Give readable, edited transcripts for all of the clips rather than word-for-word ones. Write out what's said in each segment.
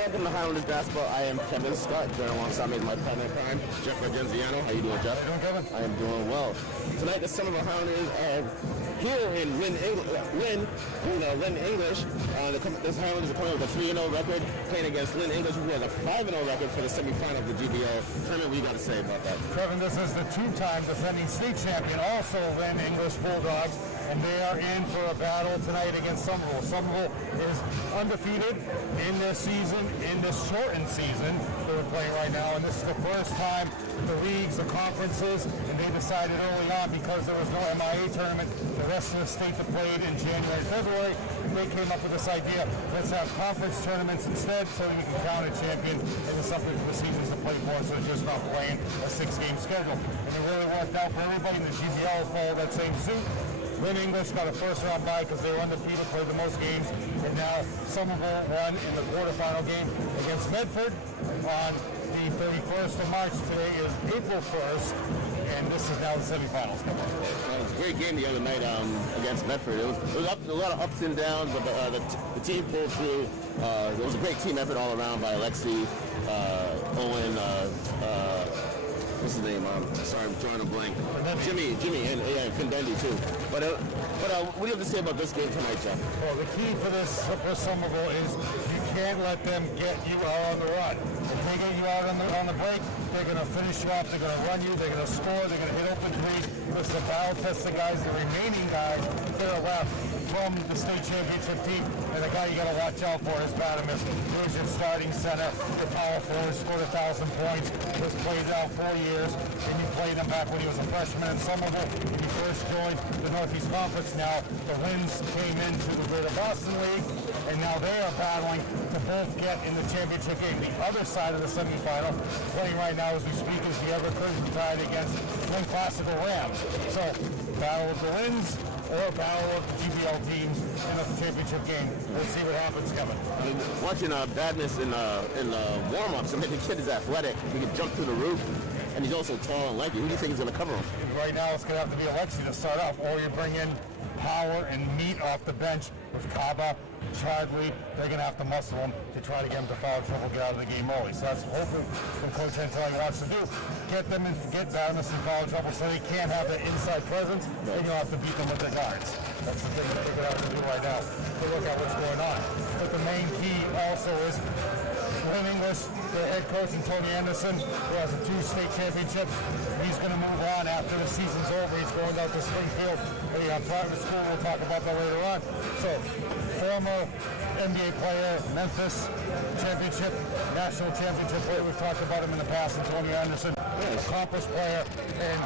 Welcome to Highlanders Basketball. I am Kevin Scott, joined alongside me is my partner in crime, Jeff Argenziano. How you doing, Jeff? How you doing, Kevin? I am doing well. Tonight, the Somerville Highlanders are here in Lynn, English. This Highlanders are coming with a 3-0 record, playing against Lynn English, who has a 5-0 record for the semifinal of the GBL. Tournament, what you got to say about that? Kevin, this is the two-time defending state champion, also Lynn English Bulldogs, and they are in for a battle tonight against Somerville. Somerville is undefeated in this season, in this shortened season that we're playing right now, and this is the first time the leagues, the conferences, and they decided early on, because there was no MIA tournament, the rest of the state that played in January, February, they came up with this idea, let's have conference tournaments instead so you can count a champion and it's something for the seasons to play for, so they're just not playing a 6-game schedule. And it really worked out for everybody, and the GBL followed that same suit. Lynn English got a first-round bye because they were undefeated, played the most games, and now Somerville won in the quarterfinal game against Medford on the 31st of March. Today is April 1st, and this is now the semifinals. It was a great game the other night against Medford. It was a lot of ups and downs, but the team pulled through. It was a great team effort all around by Alexi, Owen, what's his name? Sorry, I'm drawing a blank. Jimmy, and Findendi too. But what do you have to say about this game tonight, Jeff? Well, the key for this for Somerville is you can't let them get you out on the run. If they get you out on the break, they're going to finish you off. They're going to run you. They're going to score. They're going to hit open threes. This is a battle test. The guys, the remaining guys that are left from the state championship team, and the guy you got to watch out for is Badamus. He's your starting center, the power forward, scored 1,000 points. Was played out 4 years, and you played him back when he was a freshman in Somerville. When he first joined the Northeast Conference. Now the Winds came into the Greater Boston League, and now they are battling to both get in the championship game. The other side of the semifinal, playing right now as we speak, is the Ever Crimson Tide against Lynn Classical Rams. So, battle of the Winds or battle of the GBL teams in the championship game. We'll see what happens, Kevin. Watching Badness in warm-ups, I mean, the kid is athletic. He can jump through the roof, and he's also tall and lanky. Who do you think is going to cover him? Right now, it's going to have to be Alexi to start off, or you bring in power and meat off the bench with Kaba, Chadley. They're going to have to muscle him to try to get him to foul trouble, get out of the game early. So that's hoping what Coach Antelli wants to do. Get them and get Badness in foul trouble so they can't have that inside presence. Then you'll have to beat them with their guards. That's the thing that they're going to have to do right now to look at what's going on. But the main key also is Lynn English, their head coach, and Tony Anderson, who has 2 state championships. He's going to move on after the season's over. He's going out to Springfield, a private school. We'll talk about that later on. So, former NBA player, Memphis championship, national championship player. We've talked about him in the past, and Tony Anderson, accomplished player. And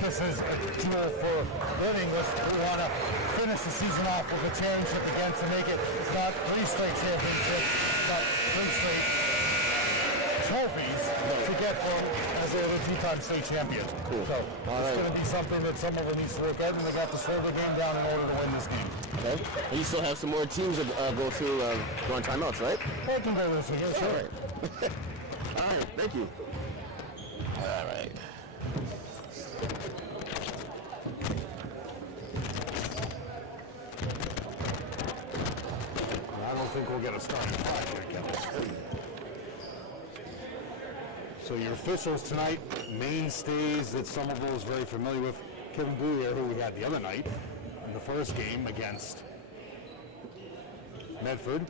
this is a duel for Lynn English. We want to finish the season off with a championship again to make it not 3 straight championships, but 3 straight trophies to get from as they're the 2-time state champions. Cool. So it's going to be something that Somerville needs to look at, and they got to slow the game down in order to win this game. Okay. And you still have some more teams to go through during timeouts, right? I can go this here, sure. All right. All right. Thank you. All right. I don't think we'll get a starting 5 here, Kevin. So your officials tonight, mainstays that Somerville is very familiar with. Kevin Boulier, who we had the other night in the first game against Medford.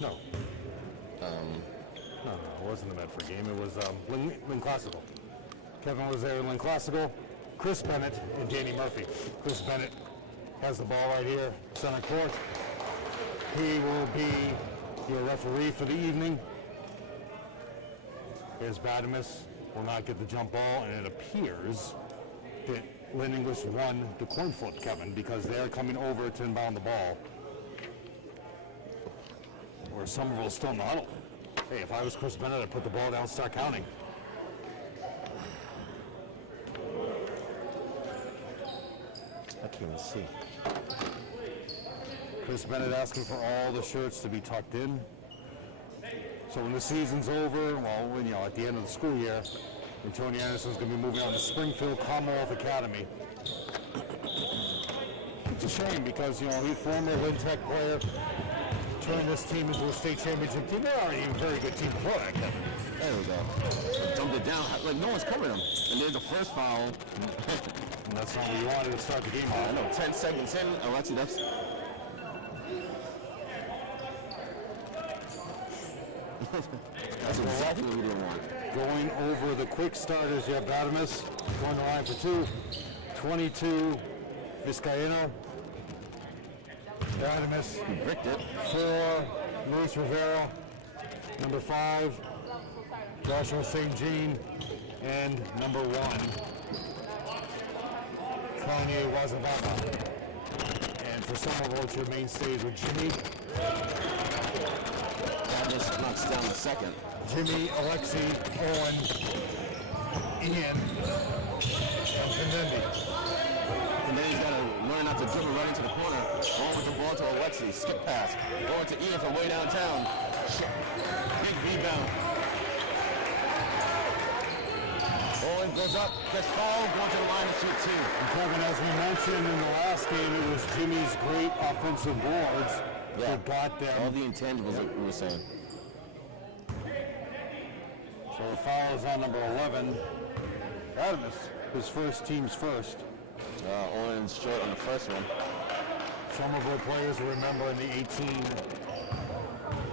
No, it wasn't the Medford game. It was Lynn Classical. Kevin was there in Lynn Classical. Chris Bennett and Danny Murphy. Chris Bennett has the ball right here, center court. He will be your referee for the evening. Here's Badamus. Will not get the jump ball, and it appears that Lynn English won the coin flip, Kevin, because they're coming over to inbound the ball. Where Somerville's still in the huddle. Hey, if I was Chris Bennett, I'd put the ball down and start counting. I can't even see. Chris Bennett asking for all the shirts to be tucked in. So when the season's over, well, at the end of the school year, and Tony Anderson's going to be moving on to Springfield Commonwealth Academy. It's a shame because, he's a former Lynn Tech player, turn this team into a state championship team. They're already a very good team before that, Kevin. There we go. Dumped it down. Like, no one's covering him. And there's the first foul. And that's not what you wanted to start the game I off. know, 10 seconds in. Alexi, that's... that's exactly what we didn't want. Going over the quick starters, you have Badamus going to line for 2. 22, Vizcaíno. Badamus. He bricked it. 4, Luis Rivera. Number 5, Joshua St. Jean. And number 1, Kanye Wazababa. And for Somerville, it's your mainstays with Jimmy. That just knocks down the second. Jimmy, Alexi, Owen, Ian, and Findendi. And then he's got to learn not to dribble right into the corner. Going with the ball to Alexi. Skip pass. Going to Ian from way downtown. Big rebound. Owen goes up, gets fouled, going to the line to shoot 2. And Kevin, as we mentioned in the last game, it was Jimmy's great offensive boards that got them. All the intangibles that we were saying. So the foul is on number 11. Adamus, his first, team's first. Owen's short on the first one. Somerville players will remember in the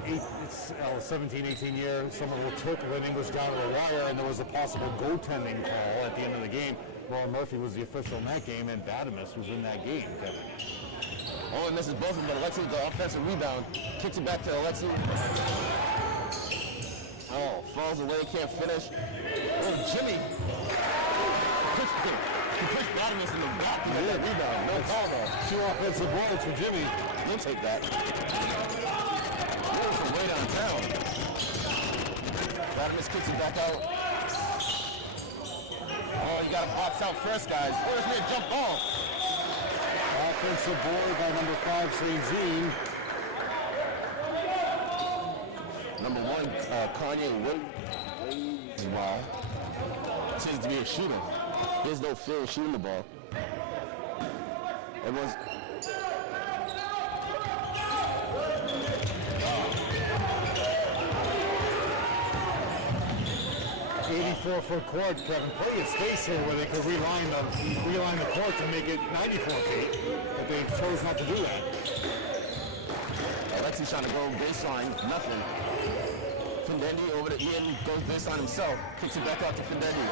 17-18 year, Somerville took Lynn English down to the wire, and there was a possible goaltending call at the end of the game. Laura Murphy was the official in that game, and Badamus was in that game, Kevin. Owen misses both of them, but Alexi with the offensive rebound. Kicks it back to Alexi. Oh, falls away, can't finish. Oh, Jimmy. He pushed Badamus in the back to get that rebound. No foul though. 2 offensive boards for Jimmy. He'll take that. From way downtown. Badamus kicks it back out. Oh, you got to box out first, guys. Oh, there's me a jump ball. Offensive board by number 5, St. Jean. Number 1, Kanye Williams. Wow. Seems to be a shooter. There's no fear shooting the ball. Everyone's... 84-foot court, Kevin. Plenty of space here where they could reline the court to make it 94 feet, but they chose not to do that. Alexi's trying to go baseline, nothing. Findendi over to Ian, goes baseline himself, kicks it back out to Findendi.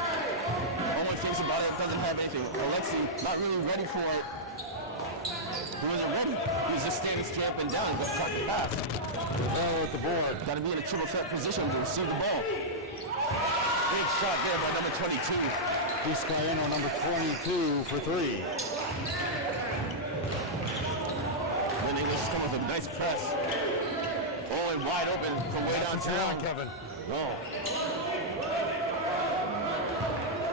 Owen thinks about it, doesn't have anything. Alexi not really ready for it. He wasn't ready. He was just standing straight up and down. He got caught the pass. Ball at the board. Got to be in a triple threat position to receive the ball. Big shot there by number 22. Vizcaíno, number 22 for 3. Then English is coming with a nice press. Owen wide open from way downtown. Kevin. No.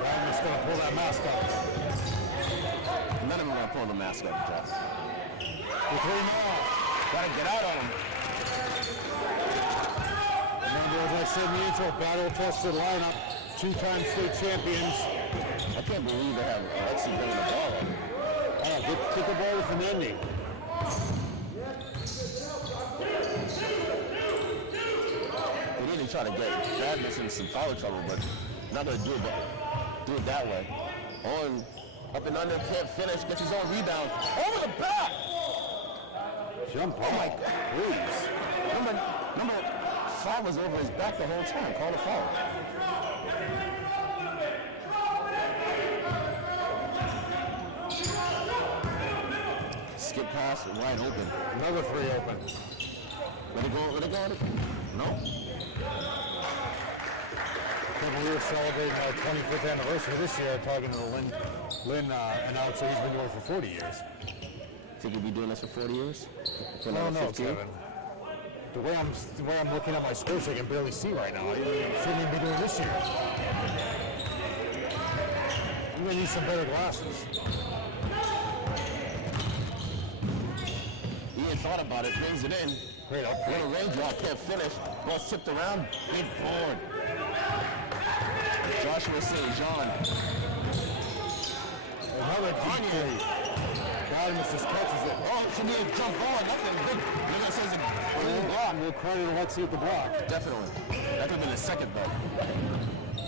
I'm just going to pull that mask up. None of them are going to pull the mask up, Jeff. For 3 more. Got to get out on him. Remember, as I said in the intro, battle-tested lineup, 2-time state champions. I can't believe they have Alexi bringing the ball up. Get the ball with an ending. We need to try to get Badness in some foul trouble, but not going to do it that way. Owen up and under, can't finish, gets his own rebound. Over the back! Jump ball. Oh my God, please. Number 5 was over his back the whole time. Call the foul. Skip pass, wide open. Another 3 open. Let it go. No. We were celebrating our 25th anniversary this year, talking to the Lynn announcer. He's been doing it for 40 years. Think we'll be doing this for 40 years? For No, another 15? Kevin. The way I'm looking at my scores, I can barely see right now. I shouldn't even be doing this year. I'm gonna need some better glasses. Ian thought about it, brings it in. Great up. Little raindrop, can't finish. Ball tipped around, big board. Joshua St. John. Another deep three. Badamus just catches it. Oh, it should be a jump ball, nothing. Good. Look, it says a shot, and we'll credit Alexi at the block. Definitely. That could have been a second, though.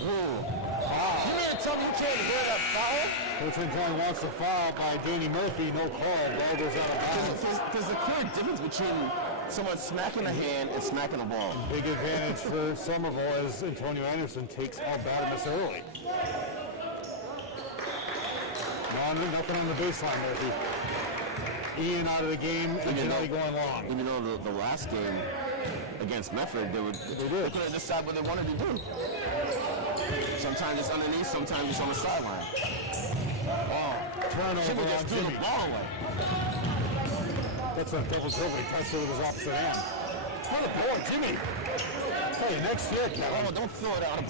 Ooh. Foul. You mean to tell me you can't hear that foul? Coach Tourney wants a foul by Danny Murphy. No call. Ball goes out of bounds. There's a clear difference between someone smacking a hand and smacking a ball. Big advantage for Somerville as Antonio Anderson takes out Badamus early. Nothing on the baseline, Murphy. Ian out of the game, and Tourney going long. Even though the last game against Medford, they could have decided what they wanted to do. Sometimes it's underneath, sometimes it's on the sideline. Turnover Jimmy just on threw Jimmy. the ball away. That's a double dribble. He touched it with his opposite hand. For the board, Jimmy. Hey, next year, Kevin. Oh, don't throw it out.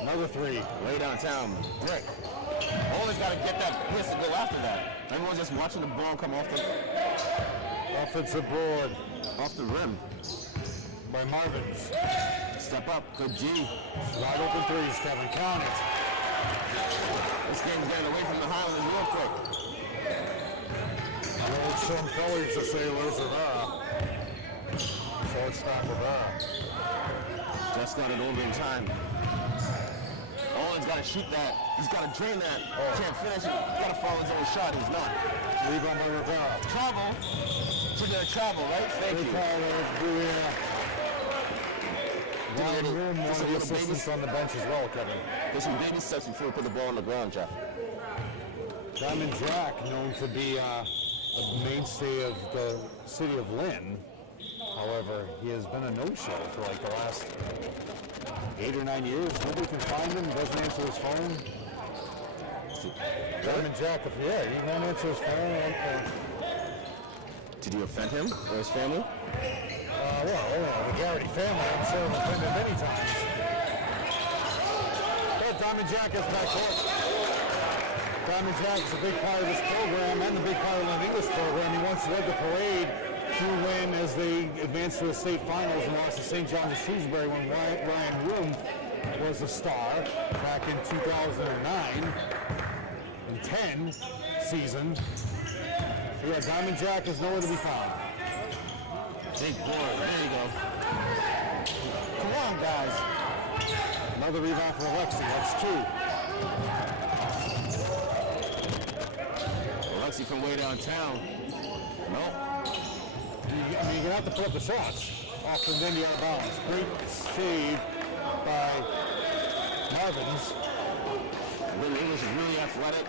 Another three. Way downtown. Rick. Always got to get that piss to go after that. Everyone's just watching the ball come off the Offensive board off the rim. by Marvins. Step up. Good G. Wide open threes, Kevin. Count it. This game's getting away from the Highlanders real quick. Old Sean Kelly to say Rivera. So it's not Rivera. Just got it over in time. Owen's got to shoot that. He's got to drain that. Can't finish it. He's got to follow his own shot. He's not. Rebound by Rivera. Travel. Should have travel, right? Thank you. Ryan Room, one of the assistants on the bench as well, Kevin. There's some baby steps before we put the ball on the ground, Jeff. Diamond Jack, known to be a mainstay of the city of Lynn. However, he has been a no-show for like the last 8 or 9 years. Nobody can find him. Doesn't answer his phone. Diamond Jack, he won't answer his phone. Did you offend him or his family? The Garrity family, I'm sure, have offended many times. But Diamond Jack is back court. Diamond Jack is a big part of this program and the big part of the English program. He once led the parade to win as they advanced to the state finals and lost to St. John's of Shrewsbury when Ryan Room was a star back in 2009 and 10 season. So yeah, Diamond Jack is nowhere to be found. Big boy. There you go. Come on, guys. Another rebound for Alexi. That's two. Alexi from way downtown. Nope. You're going to have to put up the shots. Off the Indy out of bounds. Great save by Marvins. Lynn English is really athletic.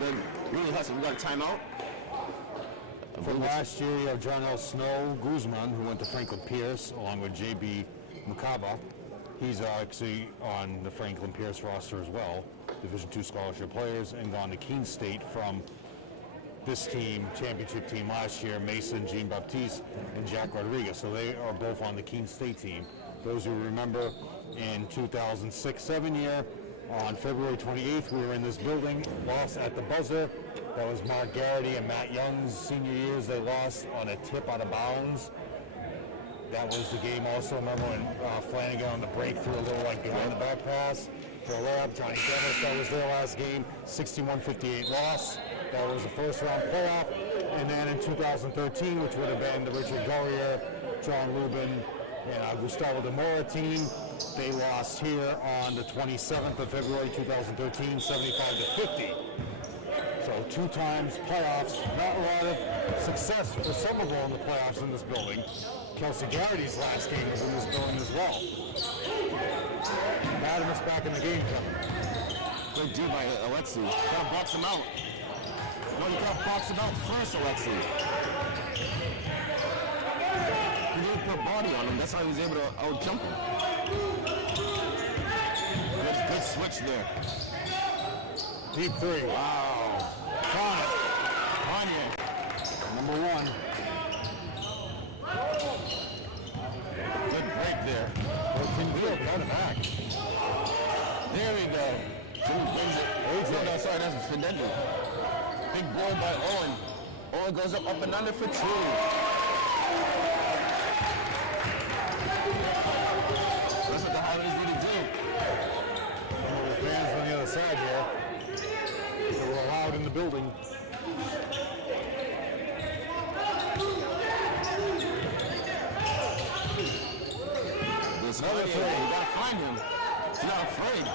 Then really hustling. We got a timeout. From last year, you have John L. Snow Guzman, who went to Franklin Pierce, along with J.B. Mukaba. He's actually on the Franklin Pierce roster as well. Division II scholarship players, and gone to Keene State from this team, championship team last year, Mason, Jean Baptiste, and Jack Rodriguez. So they are both on the Keene State team. Those who remember, in 2006-07 year, on February 28th, we were in this building, lost at the buzzer. That was Mark Garrity and Matt Young's senior years. They lost on a tip out of bounds. That was the game also. Remember when Flanagan on the break threw a little behind the back pass for a layup. Johnny Dennis, that was their last game. 61-58 loss. That was the first round playoff. And then in 2013, which would have been the Richard Gurrier, John Lubin, and Gustavo De Mora team, they lost here on the 27th of February 2013, 75-50. So 2 times playoffs, not a lot of success for Somerville in the playoffs in this building. Kelsey Garrity's last game was in this building as well. Madamus back in the game coming. Good D by Alexi. Gotta box him out. No, you gotta box him out first, Alexi. He didn't put body on him. That's how he was able to out-jump him. Good switch there. Deep three. Wow. Kanye. Number 1. Good break there. We'll run it back. There we go. Jimmy brings it. No, sorry, that's Fidendri. Big boy by Owen. Owen goes up and under for 2. That's what the Highlanders need to do. The fans on the other side here. They were allowed in the building. Another three. You gotta find him. He's not afraid.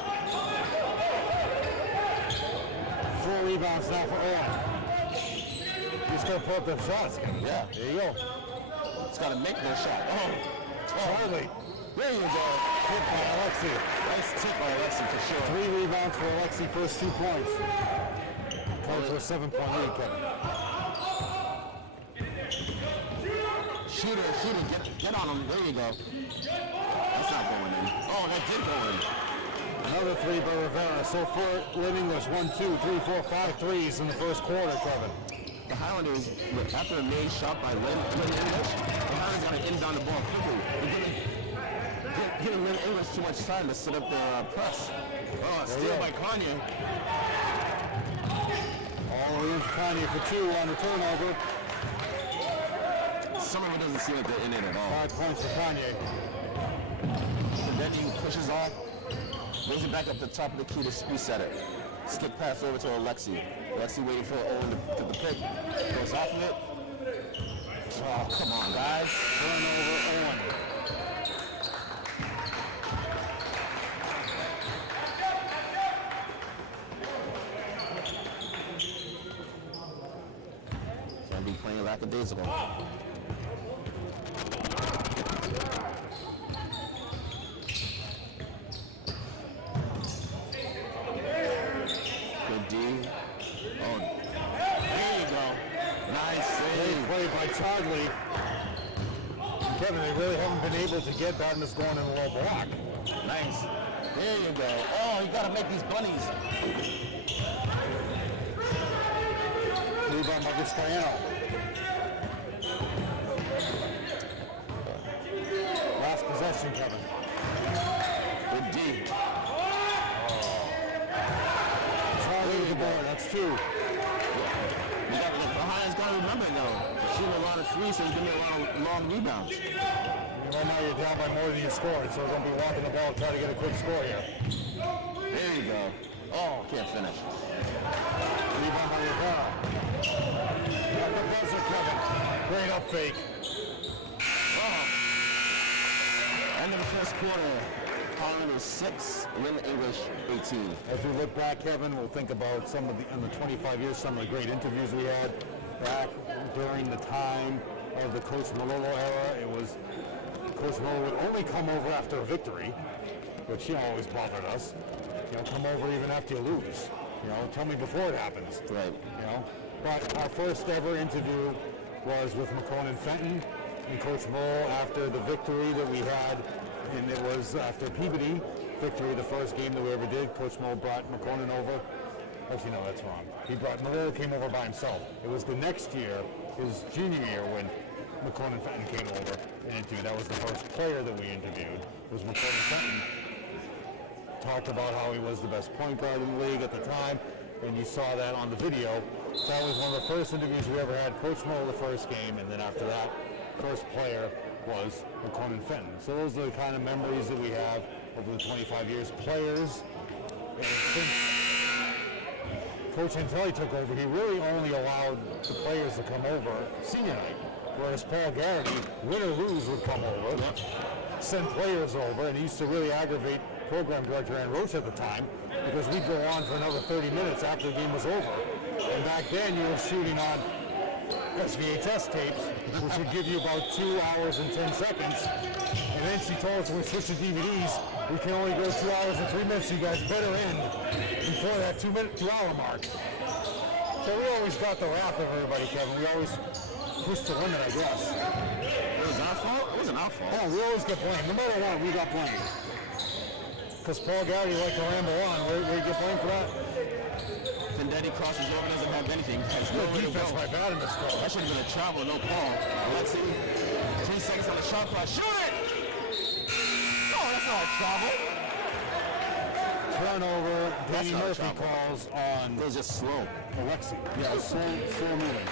4 rebounds now for Owen. He's gonna pull up them shots. Yeah. There you go. He's gotta make no shot. Charlie. There you go. Hit by Alexi. Nice tip by Alexi for sure. 3 rebounds for Alexi, first 2 points. Comes to a 7-point lead, Kevin. Shooter, get on him. There you go. That's not going in. Oh, that did go in. Another 3 by Rivera. So far, Lynn English, 1, 2, 3, 4, 5 threes in the first quarter, Kevin. The Highlanders, after a made shot by Lynn English, the Highlanders got to inbound the ball quickly. They're giving Lynn English too much time to set up their press. Oh, steal by Kanye. All the way in for Kanye for 2 on the turnover. Somerville doesn't seem like they're in it at all. 5 points for Kanye. And then he pushes off, brings it back up the top of the key to reset it. Skip pass over to Alexi. Alexi waiting for Owen to get the pick. Goes off of it. Oh, come on, guys. Turnover, Owen. Can't be playing lackadaisical. Good D. Oh, there you go. Nice save. Great play by Charlie. Kevin, they really haven't been able to get that, and it's going in the low block. Nice. There you go. Oh, you got to make these bunnies. Rebound by Vizcaino. Last possession, Kevin. Good D. Charlie with the board. That's 2. The Highlanders got to remember, though. Shooting a lot of threes, so he's giving me a lot of long rebounds. Right now you're down by more than you scored, so we're going to be walking the ball, try to get a quick score here. There you go. Oh, can't finish. Rebound by Rivera. Got the buzzer, Kevin. Great up fake. Oh. End of the first quarter. Highlanders 6, Lynn English 18. As we look back, Kevin, we'll think about some of the, in the 25 years, some of the great interviews we had back during the time of the Coach Malolo era. It was Coach Malolo would only come over after a victory, which always bothered us. Come over even after you lose. Tell me before it happens. Right. But our first ever interview was with McCone and Fenton and Coach Malolo after the victory that we had, and it was after Peabody victory, the first game that we ever did. Coach Malolo brought McCone over. Actually, no, that's wrong. Malolo came over by himself. It was the next year, his junior year, when McCone and Fenton came over and interviewed. That was the first player that we interviewed, was McCone and Fenton. Talked about how he was the best point guard in the league at the time, and you saw that on the video. That was one of the first interviews we ever had. Coach Malolo the first game, and then after that, first player was McCone and Fenton. So those are the kind of memories that we have over the 25 years. Players, and since Coach Antelli took over, he really only allowed the players to come over senior night, whereas Paul Garrity, win or lose, would come over, send players over, and he used to really aggravate program director Ann Roach at the time, because we'd go on for another 30 minutes after the game was over. And back then you were shooting on SVHS tapes, which would give you about 2 hours and 10 seconds. And then she told us when we switched to DVDs, we can only go 2 hours and 3 minutes. You guys better end before that 2 hour mark. So we always got the wrath of everybody, Kevin. We always pushed to limit, I guess. It was our fault? It wasn't our fault. Oh, we always get blamed. No matter what, we got blamed. Because Paul Garrity liked to ramble on. We get blamed for that. Vendetti crosses over, doesn't have anything. Has no way to Defense go. by bad in this goal. That should have been a travel, no call. Alexi, 3 seconds on the shot clock. Shoot it! Oh, that's not a travel. Turnover. Danny Murphy calls on. It was just slow. Alexi. Yeah, slow moving.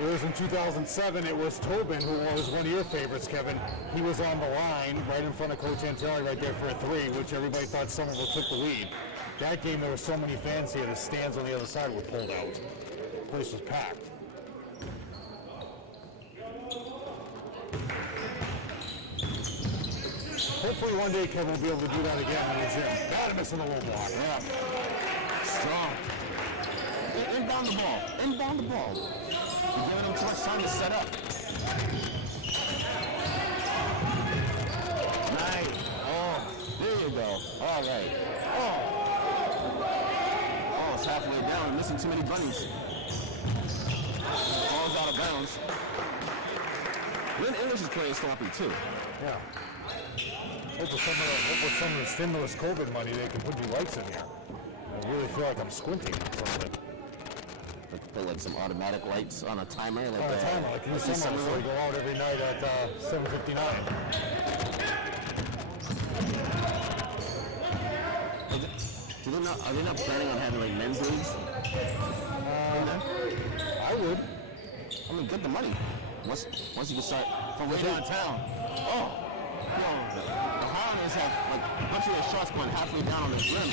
It was in 2007. It was Tobin, who was one of your favorites, Kevin. He was on the line right in front of Coach Antelli right there for a 3, which everybody thought Somerville took the lead. That game, there were so many fans here, the stands on the other side were pulled out. The place was packed. Hopefully one day Kevin will be able to do that again in the gym. Bad missing the low block. Yeah. Strong. Inbound the ball. Inbound the ball. You're giving them too much time to set up. Nice. Oh, there you go. All right. Oh, it's halfway down. Missing too many bunnies. Ball's out of bounds. Lynn English is playing sloppy too. Yeah. Hope with some of the stimulus COVID money they can put new lights in here. I really feel like I'm squinting or something. Put like some automatic lights on a timer, like on a timer, like in the summer, so we go out every night at 7:59. Are they not planning on having like men's leagues? I would. I mean, get the money. Once you can start from way downtown. Oh, the Highlanders have like a bunch of their shots going halfway down on the rim.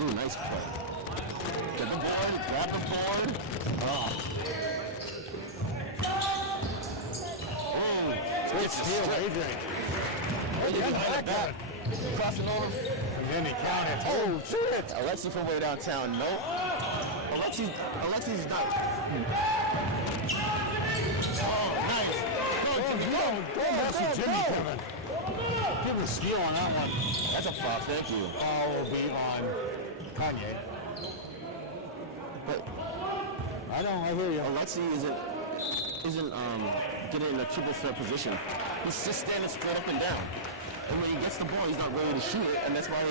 Ooh, nice play. Get the board, grab the board. Oh. Good steal, Adrian. Crossing over. And then he counted. Oh, shit! Alexi from way downtown. Nope. Alexi's not. Oh, nice. Go, Jimmy, Kevin. Give him a steal on that one. That's a foul. Thank you. Foul will be on Kanye. But I hear you. Alexi isn't getting in a triple threat position. He's just standing straight up and down. And when he gets the ball, he's not ready to shoot it, and that's why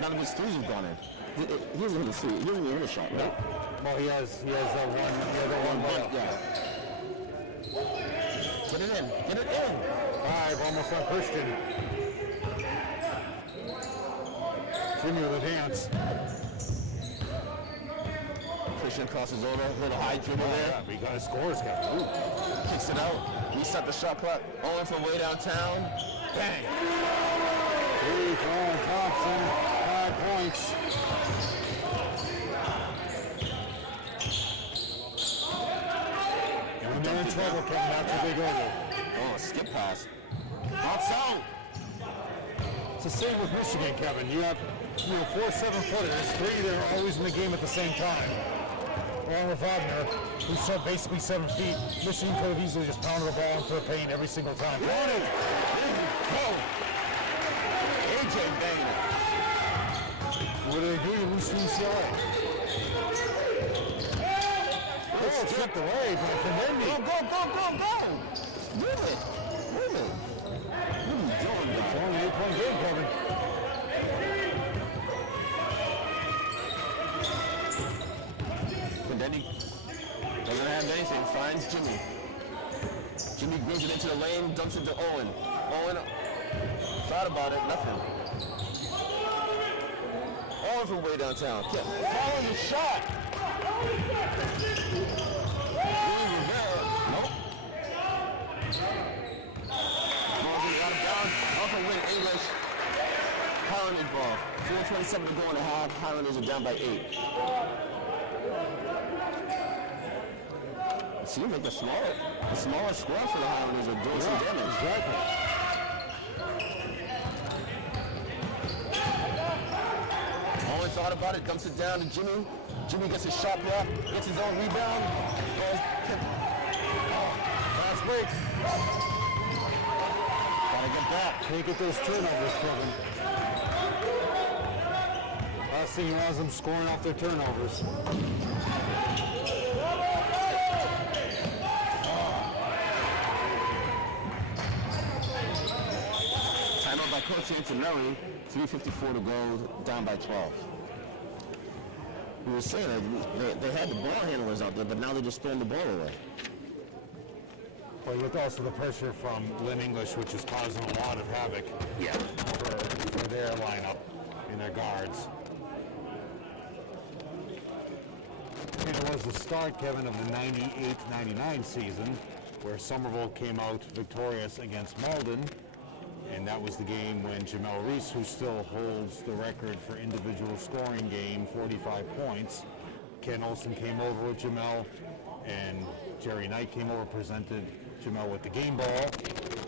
none of his threes have gone in. He doesn't hit a three. He doesn't even hit a shot, right? Well, he has that one layup. Yeah. Get it in. Get it in. 5, almost on Christian. Jimmy with a dance. Christian crosses over. Little high dribble there. Yeah, he got his scores, Kevin. Ooh. Kicks it out. Reset the shot clock. Owen from way downtown. Bang. 3 for Owen Thompson. 5 points. When they're in trouble, Kevin, that's what they go to. Oh, a skip pass. Outside. It's the same with Michigan, Kevin. You have 4 7-footers, 3 that are always in the game at the same time. Along with Wagner, who's so basically 7 feet. Michigan could have easily just pounded the ball into the paint every single time. Tourney! Go! AJ banging it. What do they do? You lose to UCLA. Oh, stripped away, but from Wendy. Go! Move it! What are you doing, guys? It's only 8-point game, Kevin. And then he doesn't have anything, finds Jimmy. Jimmy brings it into the lane, dumps it to Owen. Owen thought about it, nothing. Owen from way downtown. Kept following the shot. Nope. Ball's out of bounds. Off of Lynn English. Highlanders ball. 4:27 to go in the half. Highlanders are down by 8. It seems like the smaller squad for the Highlanders are doing some damage. Exactly. Owen thought about it, dumps it down to Jimmy. Jimmy gets his shot block, gets his own rebound. Fast break. Gotta get back. Can't get those turnovers, Kevin. Last thing he wants them scoring off their turnovers. Timeout by Coach Antonelli. 3:54 to go, down by 12. We were saying that they had the ball handlers out there, but now they're just throwing the ball away. Well, with also the pressure from Lynn English, which is causing a lot of havoc for their lineup and their guards. And it was the start, Kevin, of the 98-99 season, where Somerville came out victorious against Malden. And that was the game when Jamel Reese, who still holds the record for individual scoring game, 45 points. Ken Olsen came over with Jamel, and Jerry Knight came over, presented Jamel with the game ball.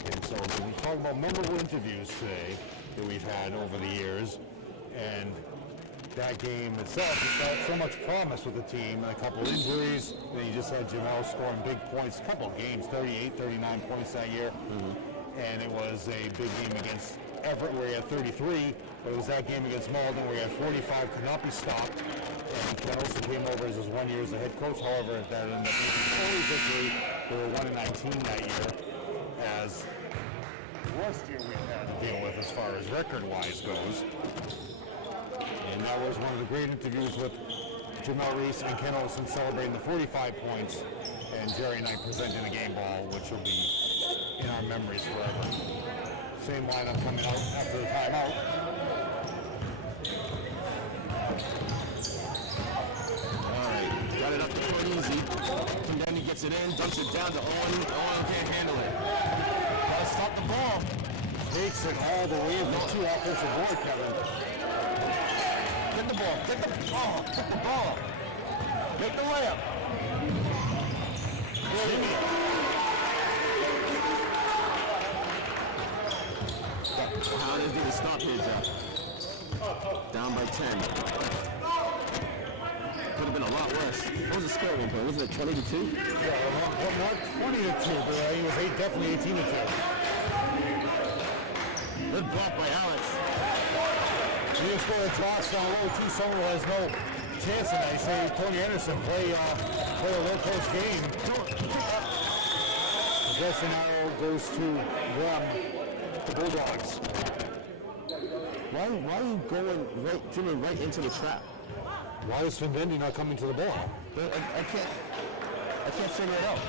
And so we're talking about memorable interviews today that we've had over the years. And that game itself just got so much promise with the team, and a couple injuries. Then you just had Jamel scoring big points, a couple of games, 38, 39 points that year. And it was a big game against Everett where he had 33, but it was that game against Malden where he had 45, could not be stopped. And Ken Olsen came over as his 1 year as the head coach. However, that ended up being a early victory. They were 1-19 that year, as the worst year we've had to deal with as far as record-wise goes. And that was one of the great interviews with Jamel Reese and Ken Olsen celebrating the 45 points, and Jerry Knight presenting the game ball, which will be in our memories forever. Same lineup coming out after the timeout. All right, got it up to easy. And then he gets it in, dumps it down to Owen. Owen can't handle it. Gotta stop the ball. Takes it all the way to two offensive board, Kevin. Get the ball. Get the ball. Make the layup. Jimmy. How did they stop here, Jeff? Down by 10. Could have been a lot worse. What was the score at one point? Was it 20-2? Yeah, well, not 20-2, but he was definitely 18-2. Good block by Alex. He just scored a toss down low. T. Somerville has no chance tonight. You say Tony Anderson play a low-post game. Possession arrow goes to them, the Bulldogs. Why are you going right into the trap? Why is Finvendi not coming to the ball? I can't figure it out.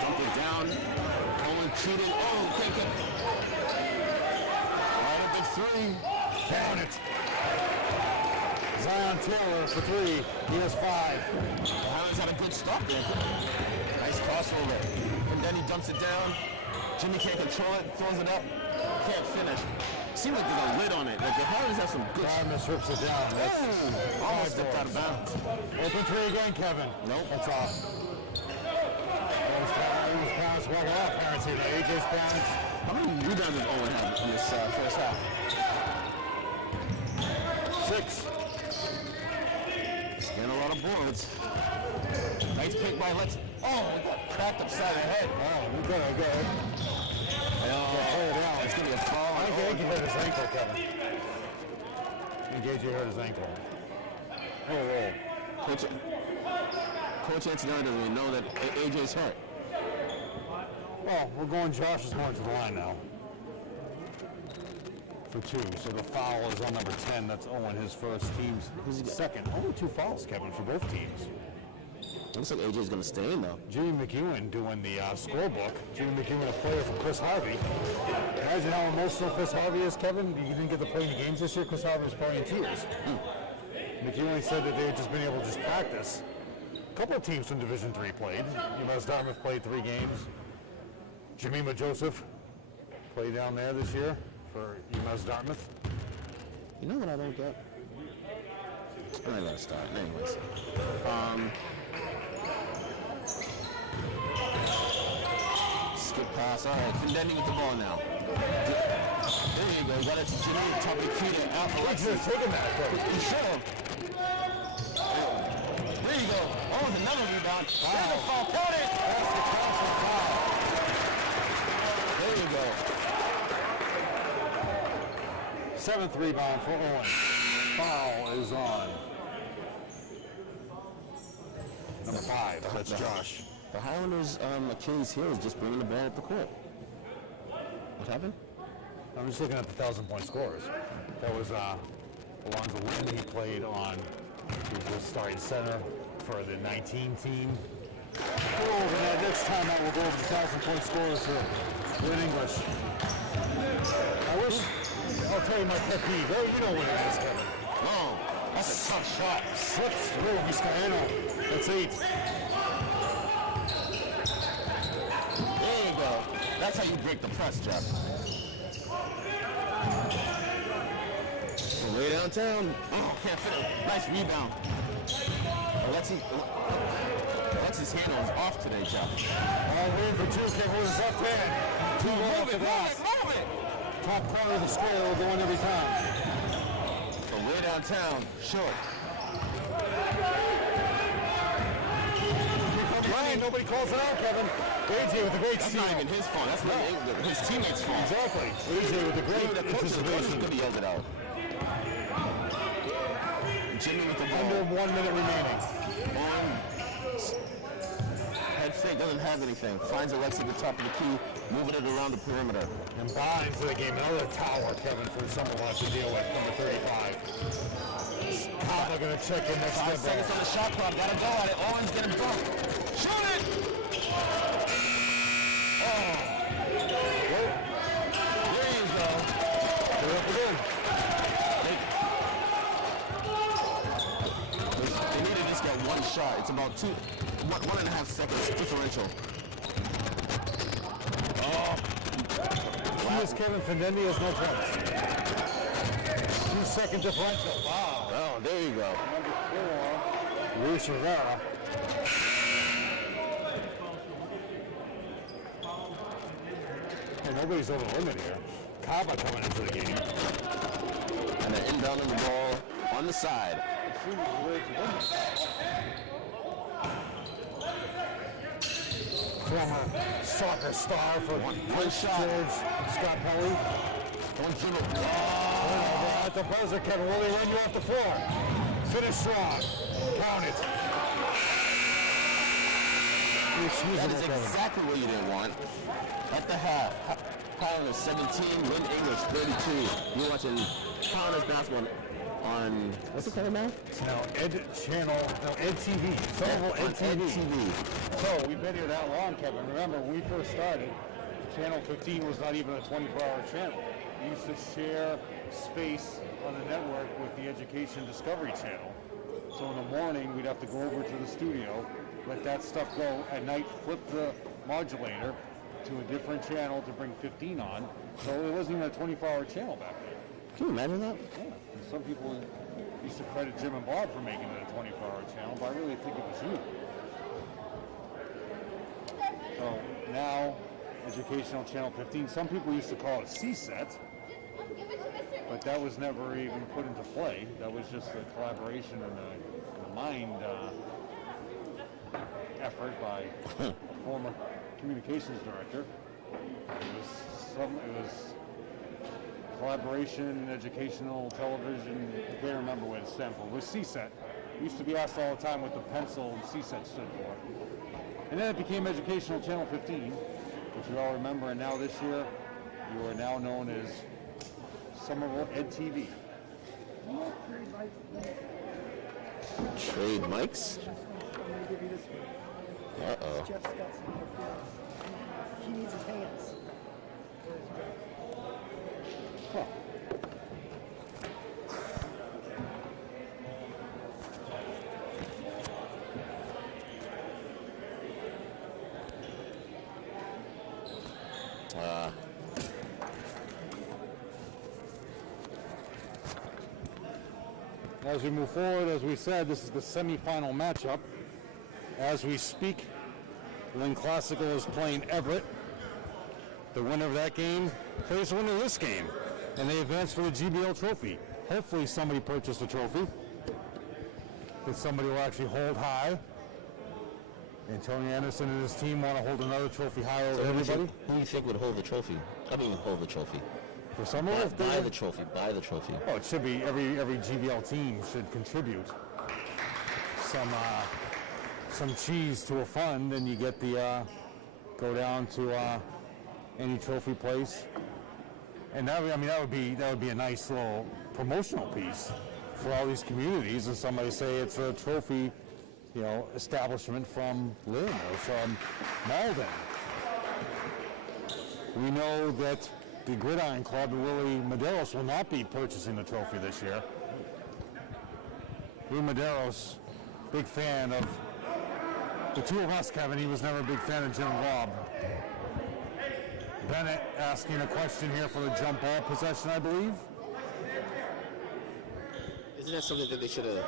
Dump it down. Owen cheated. Oh, can't get it. Right up at 3. Count it. Zion Taylor for 3. He has 5. Highlanders had a good start there. Nice crossover. And then he dumps it down. Jimmy can't control it, throws it up. Can't finish. Seems like there's a lid on it. Like the Highlanders have some good. Thomas rips it down. That's Almost stepped out of bounds. Open 3 again, Kevin. Nope. That's off. Those parents walking off parents here. AJ's parents. How many rebounds did Owen have in this first half? 6. He's getting a lot of boards. Nice pick by Let's. Oh, we got cracked upside the head. Oh, we got it. It's going to be a foul. I think he hurt his ankle, Kevin. I think AJ hurt his ankle. Oh. Coach Antonelli doesn't even know that AJ's hurt. Well, Josh is going to the line now. For 2, so the foul is on number 10. That's Owen, his first, team's second. Only 2 fouls, Kevin, for both teams. Looks like AJ's going to stay in, though. Jimmy McEwen doing the scorebook. Jimmy McEwen, a player from Chris Harvey. Imagine how emotional Chris Harvey is, Kevin. You didn't get to play in the games this year. Chris Harvey was probably in tears. McEwen said that they had just been able to just practice. A couple of teams from Division III played. UMass Dartmouth played 3 games. Jemima Joseph played down there this year for UMass Dartmouth. You know what I don't get? I gotta start. Anyways. Skip pass. All right, Findendi with the ball now. There you go. Got it to Jimmy. Top of the key to Alexis. Taking that. You show him. There you go. Oh, with another rebound. Wow. There's a foul. Count it. That's the Thompson foul. There you go. 7th rebound for Owen. Foul is on. Number 5. That's Josh. The Highlanders' Achilles heel is just bringing the ball up the court. What happened? I'm just looking at the 1,000-point scores. That was Alonzo Lynn. He played on. He was the starting center for the 19 team. Go over that next time out. We'll go over the 1,000-point scores for Lynn English. I'll tell you my pet peeve. Oh, you know what it is, Kevin. Oh, that's a tough shot. Slips through Vizcaino. That's 8. There you go. That's how you break the press, Jeff. Way downtown. Oh, can't fit it. Nice rebound. Alexi's handle is off today, Jeff. Waiting for two. Kevin with his left hand. Two more after that. Move it. Top corner of the square will go in every time. So way downtown. Short. Ryan, nobody calls it out, Kevin. AJ with the great That's steal. not even his fault. That's his teammate's fault. Exactly. AJ with the great The coach is anticipation. going to yell it out. Jimmy with the ball. Under 1 minute remaining. Head fake, doesn't have anything. Finds Alexi at the top of the key, moving it around the perimeter. And binds to the game. Another tower, Kevin, for Somerville has to deal with. Number 35. Kava going to check in next to 5 seconds on the shot clock. Got to go at it. Owens going to dunk. Shoot it! Oh. There you go. They're up again. They need to just get one shot. It's about 1.5 seconds differential. Oh. Here's Kevin Findendi has no points. 2-second differential. Wow. Oh, there you go. Number 4, Luis Rivera. Hey, nobody's over the limit here. Kava coming into the game. And they're inbounding the ball on the side. Former soccer star for One shot. George Scott Pelly. One dribble. Oh, at the buzzer, Kevin. Will they run you off the floor? Finish strong. Count it. That is exactly what you didn't want. At the half, Highlanders 17, Lynn English 32. You're watching Highlanders basketball on, what's it called now? Now, Ed TV. Somerville Ed TV. So, we've been here that long, Kevin. Remember, when we first started, Channel 15 was not even a 24-hour channel. We used to share space on the network with the Education Discovery Channel. So in the morning, we'd have to go over to the studio, let that stuff go. At night, flip the modulator to a different channel to bring 15 on. So it wasn't even a 24-hour channel back then. Can you imagine that? Yeah. And some people used to credit Jim and Bob for making it a 24-hour channel, but I really think it was you. So now, Educational Channel 15, some people used to call it CSET, but that was never even put into play. That was just a collaboration and a mind effort by a former communications director. It was collaboration, educational television. I can't remember what it stood for. It was CSET. We used to be asked all the time what the pencil and CSET stood for. And then it became Educational Channel 15, which you all remember. And now this year, you are now known as Somerville Ed TV. Trade mics? Uh-oh. Jeff's got some interference. He needs his hands. Huh. As we move forward, as we said, this is the semifinal matchup. As we speak, Lynn Classical is playing Everett. The winner of that game plays the winner of this game, and they advance for the GBL trophy. Hopefully somebody purchased a trophy that somebody will actually hold high. And Tony Anderson and his team want to hold another trophy high over everybody. Who do you think would hold the trophy? I don't even hold the trophy. For Somerville, Buy the trophy. Buy the trophy. Oh, it should be every GBL team should contribute some cheese to a fund, and you get the go down to any trophy place, and that would be a nice little promotional piece for all these communities. And somebody say it's a trophy, establishment from Lynn or from Malden. We know that the Gridiron Club and Willie Medeiros will not be purchasing the trophy this year. Willie Medeiros, big fan of the two of us, Kevin. He was never a big fan of Jim Robb. Bennett asking a question here for the jump ball possession, I believe. Isn't that something that they should have? Okay.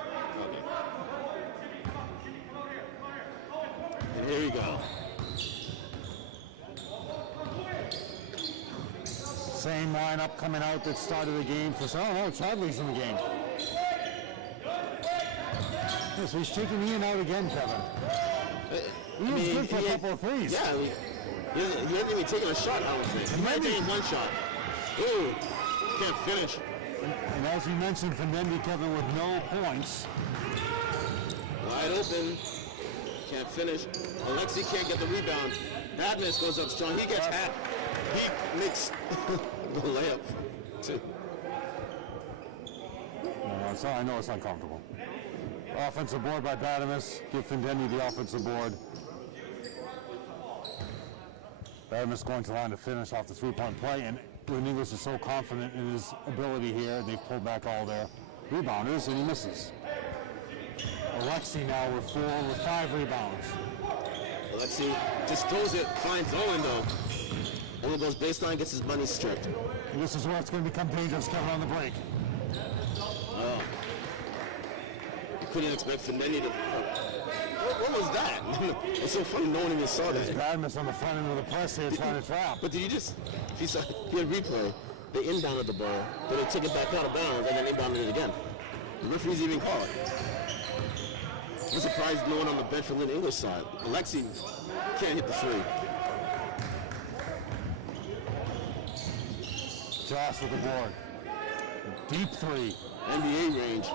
And here we go. Same lineup coming out that started the game for. Oh no, Chadley's in the game. Yeah, so he's taking Ian out again, Kevin. He was good for a couple of threes. Yeah, he hasn't even taken a shot, I would say. He might have taken one shot. Ooh, can't finish. And as you mentioned, Findendi, Kevin, with no points. Wide open. Can't finish. Alexei can't get the rebound. Badness goes up strong. He gets hat. He makes the layup, too. So I know it's uncomfortable. Offensive board by Badamus. Give Findendi the offensive board. Badamus going to the line to finish off the three-point play, and Lynn English is so confident in his ability here. They've pulled back all their rebounders, and he misses. Alexei now with 5 rebounds. Alexei just throws it, finds Owen though. Owen goes baseline, gets his money stripped. And this is where it's going to become dangerous, Kevin, on the break. Oh. You couldn't expect Findendi to... What was that? It's so funny, no one even saw that. Badmus on the front end of the press here trying to trap. But did you just... If you had replay, they inbounded the ball, then they took it back out of bounds, and then inbounded it again. The referees even call it. I'm surprised no one on the bench for Lynn English side. Alexei can't hit the three. Josh with the board. Deep three. NBA range.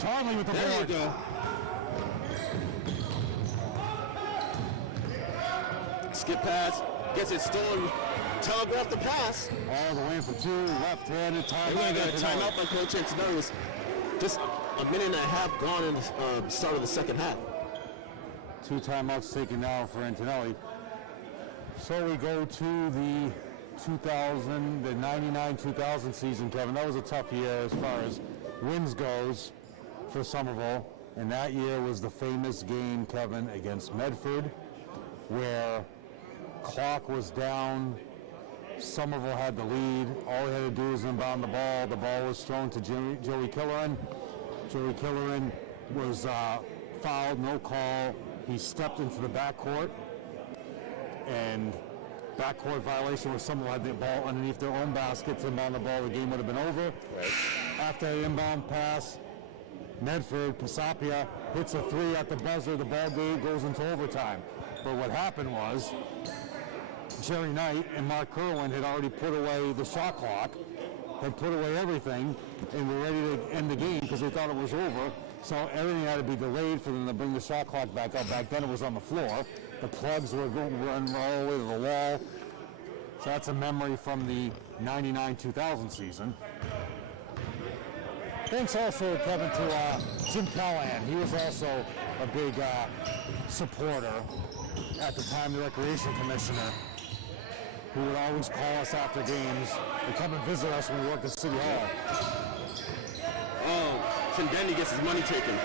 Charlie with the there board. There you go. Skip pass. Gets it stolen. Telegraph the pass. All the way for 2. Left-handed timeout. They're going to get a timeout by Coach Antonelli. It was just a minute and a half gone in the start of the second half. 2 timeouts taken now for Antonelli. So we go to the 99-2000 season, Kevin. That was a tough year as far as wins goes for Somerville. And that year was the famous game, Kevin, against Medford, where clock was down. Somerville had the lead. All he had to do was inbound the ball. The ball was thrown to Joey Killeran. Joey Killeran was fouled, no call. He stepped into the backcourt, and backcourt violation where someone had the ball underneath their own basket to inbound the ball. The game would have been over. Right. After an inbound pass, Medford, Pasapia hits a 3 at the buzzer. The ball game goes into overtime. But what happened was Jerry Knight and Mark Kerwin had already put away the shot clock, had put away everything, and were ready to end the game because they thought it was over. So everything had to be delayed for them to bring the shot clock back up. Back then it was on the floor. The plugs were going run all the way to the wall. So that's a memory from the 99-2000 season. Thanks also, Kevin, to Jim Callahan. He was also a big supporter at the time, the recreation commissioner, who would always call us after games and come and visit us when we worked at City Hall. Oh, Findendi gets his money taken.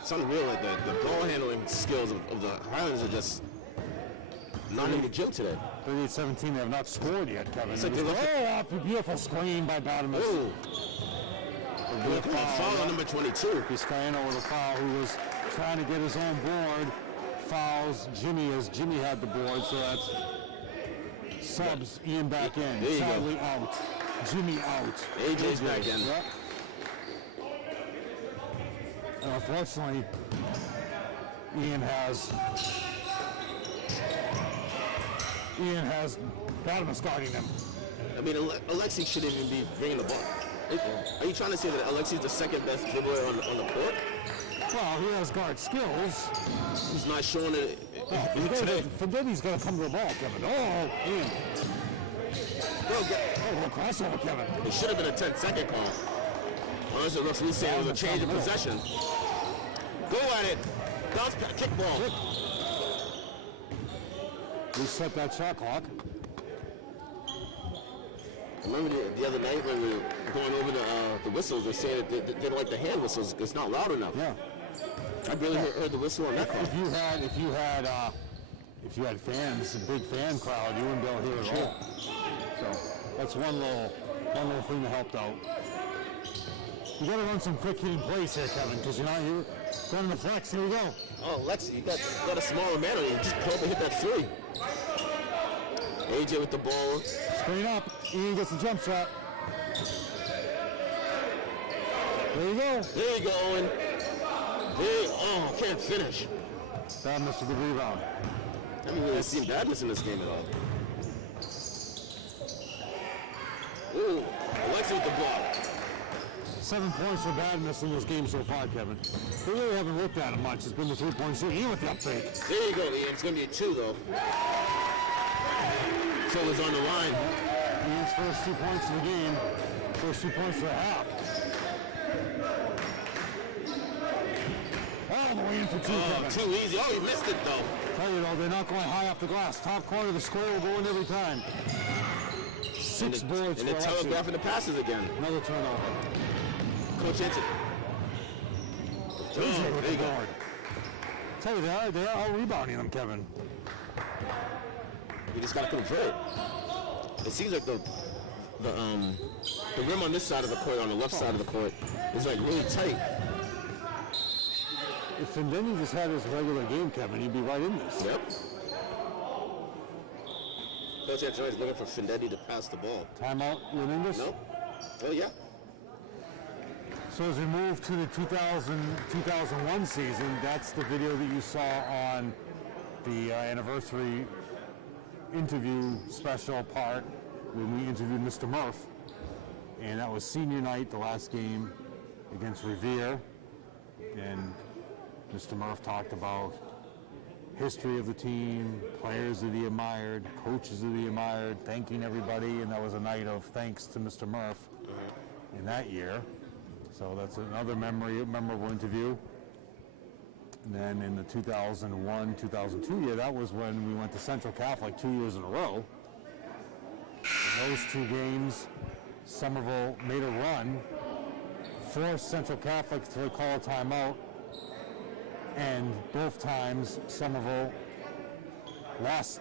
It's unreal, like the ball handling skills of the Highlanders are just not in the gym today. 38-17, they have not scored yet, Kevin. It's like off a beautiful screen by Badamus. Ooh. Foul on number 22. Piscayano with a foul, who was trying to get his own board. Fouls Jimmy as Jimmy had the board, so that's subs Ian back in. Sadly out. Jimmy out. AJ's back in. Yep. And unfortunately, Ian has Badamus guarding him. I mean, Alexei shouldn't even be bringing the ball. Are you trying to say that Alexei's the second best dribbler on the court? Well, he has guard skills. He's not showing it today. Findendi's got to come to the ball, Kevin. Oh, Ian. Oh, crossover, Kevin. It should have been a 10-second call. Unless the referee saying it was a change of possession. Go at it. Bounce back, kick ball. Reset that shot clock. Remember the other night when we were going over the whistles, they're saying that they don't like the hand whistles. It's not loud enough. Yeah. I barely heard the whistle on that call. If you had if you had fans, a big fan crowd, you wouldn't be able to hear it at all. So that's one little thing that helped out. You got to run some quick hitting plays here, Kevin, because you're going to the flex. Here we go. Oh, Lexi, you got a smaller man on you. Just pull up and hit that three. AJ with the ball. Screen up. Ian gets the jump shot. There you go. There you go, Owen. Can't finish. Badness with the rebound. I haven't really seen badness in this game at all. Ooh, Lexi with the block. 7 points for Badness in this game so far, Kevin. We really haven't looked at it much. It's been the 3-point shooting. Ian with the upfake. There you go, Ian. It's going to be a 2, though. So it's on the line. Ian's first 2 points of the game. First 2 points of the half. All the way in for 2, Kevin. Too easy. Oh, he missed it, though. Tell you though, they're not going high off the glass. Top corner of the square will go in every time. 6 boards and for they're telegraphing the passes again. Another turnover. Coach Hinton. There you go. Tell you, they're out rebounding them, Kevin. You just got to convert. It seems like the rim on this side of the court, on the left side of the court, is like really tight. If Findeni just had his regular game, Kevin, he'd be right in this. Yep. Coach Antonio is looking for Findeni to pass the ball. Timeout, Lynn? Nope. Oh, yeah. So as we move to the 2001 season, that's the video that you saw on the anniversary interview special part when we interviewed Mr. Murph. And that was senior night, the last game against Revere. And Mr. Murph talked about history of the team, players that he admired, coaches that he admired, thanking everybody, and that was a night of thanks to Mr. Murph in that year. So that's another memorable interview. And then in the 2001-2002 year, that was when we went to Central Catholic 2 years in a row. In those 2 games, Somerville made a run, forced Central Catholic to call a timeout, and both times Somerville lost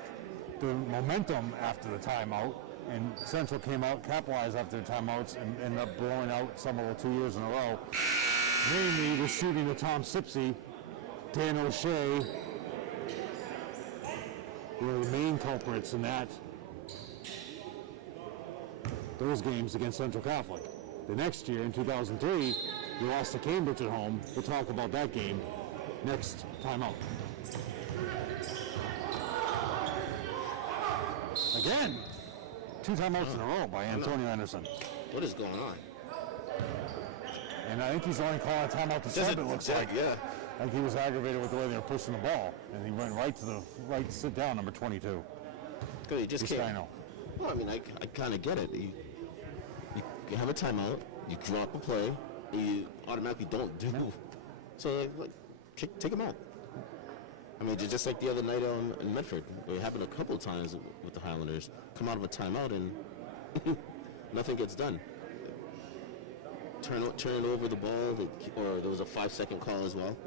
the momentum after the timeout, and Central came out, capitalized after the timeouts, and ended up blowing out Somerville 2 years in a row. Mainly the shooting of Tom Sipsey, Dan O'Shea were the main culprits in those games against Central Catholic. The next year, in 2003, we lost to Cambridge at home. We'll talk about that game next timeout. Again, 2 timeouts in a row by Antonio Anderson. What is going on? And I think he's only calling a timeout to sub, it looks like. Yeah. I think he was aggravated with the way they were pushing the ball, and he went right to the right to sit down, number 22. Good, he just came. Well, I mean, I kind of get it. You have a timeout, you drop a play, you automatically don't do. Yeah. So, take him out. I mean, just like the other night in Medford. It happened a couple of times with the Highlanders. Come out of a timeout and nothing gets done. Turn over the ball, or there was a 5-second call as well.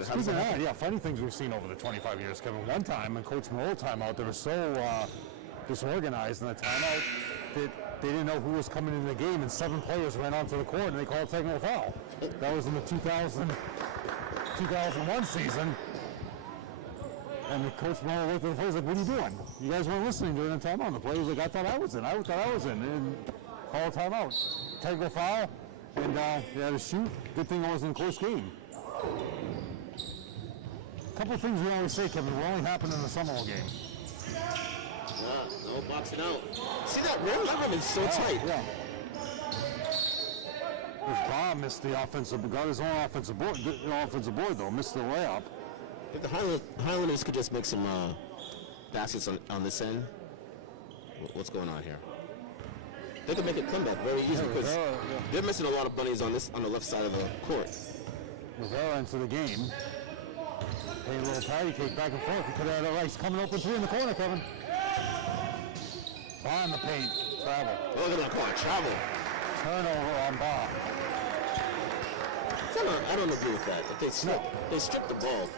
Speaking of that, yeah, funny things we've seen over the 25 years, Kevin. One time in Coach Merle's timeout, they were so disorganized in the timeout that they didn't know who was coming in the game, and 7 players ran onto the court, and they called a technical foul. That was in the 2001 season. And the Coach Merle looked at the players like, what are you doing? You guys weren't listening during the timeout. The players like, I thought I was in. And call a timeout. Technical foul. And they had to shoot. Good thing it wasn't a close game. A couple of things we always say, Kevin, will only happen in the Somerville game. Yeah, no boxing out. See that rim? That rim is so tight. Yeah. His bomb missed the offensive, got his own offensive board though, missed the layup. If the Highlanders could just make some baskets on this end, what's going on here? They could make a comeback very easy because they're missing a lot of bunnies on the left side of the court. Rivera into the game. Hey, a little patty cake back and forth. He could have had a Rice coming open 3 in the corner, Kevin. Behind the paint. Travel. Oh, they're going to call it travel. Turnover on Bob. I don't agree with that. If they strip the ball.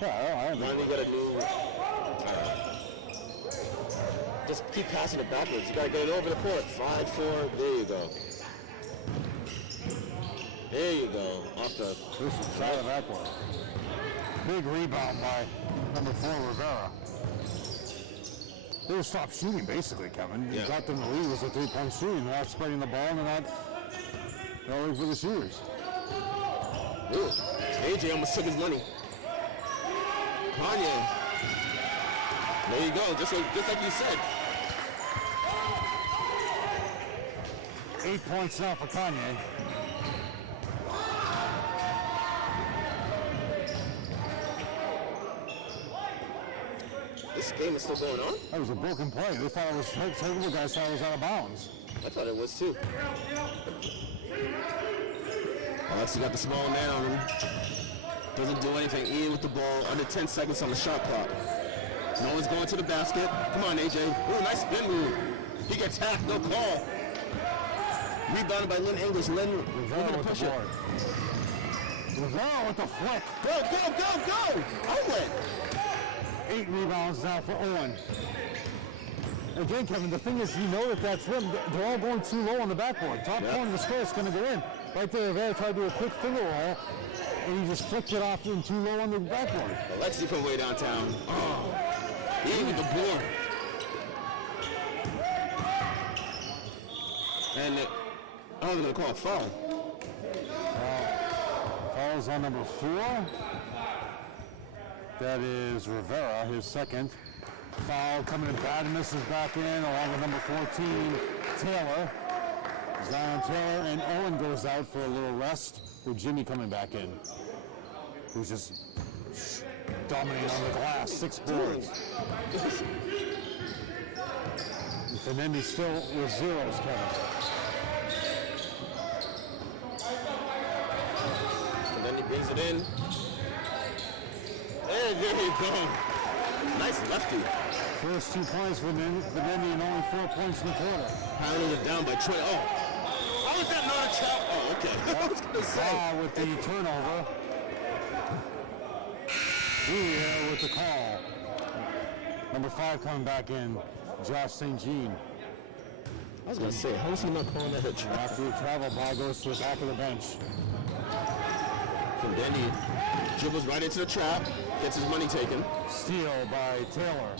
Yeah, I don't Finally got a new just keep passing it backwards. You gotta get it over the court. 5-4. There you go. There you go. Off the. This is side of that one. Big rebound by number 4, Rivera. They were stopped shooting, basically, Kevin. You got them to lead with a 3-point shooting. They're not spreading the ball, and they're not going for the shooters. Ooh, AJ almost took his money. Kanye. There you go, just like you said. 8 points now for Kanye. This game is still going on? That was a broken play. They thought it was, the guys thought it was out of bounds. I thought it was too. Alexi got the small man on him. Doesn't do anything. Ian with the ball. Under 10 seconds on the shot clock. No one's going to the basket. Come on, AJ. Ooh, nice spin move. He gets hacked. No call. Rebounded by Lynn English. Lynn looking to push it. Rivera with the flick. Go, go, go, go! Outlet! 8 rebounds now for Owen. Again, Kevin, the thing is, you know that that's rim. They're all going too low on the backboard. Top corner of the square is going to go in. Right there, Rivera tried to do a quick finger roll, and he just flicked it off in too low on the backboard. Alexi from way downtown. Oh, he with the board. And I was going to call a foul. Foul's on number 4. That is Rivera, his second. Foul coming in. Badamus is back in, along with number 14, Taylor. Zion Taylor, and Owen goes out for a little rest, with Jimmy coming back in, who's just dominating on the glass. 6 boards. And then he's still with zeros, Kevin. And then he brings it in. And there you go. Nice lefty. First 2 points for Mendy and only 4 points in the quarter. Pounding it down by 20. Oh, how is that not a chop? Oh, okay. I was going to say. With the turnover. Here with the call. Number 5 coming back in, Josh St. Jean. I was going to say, how is he not calling that a trap? After the travel, ball goes to the back of the bench. And then he dribbles right into the trap, gets his money taken. Steal by Taylor.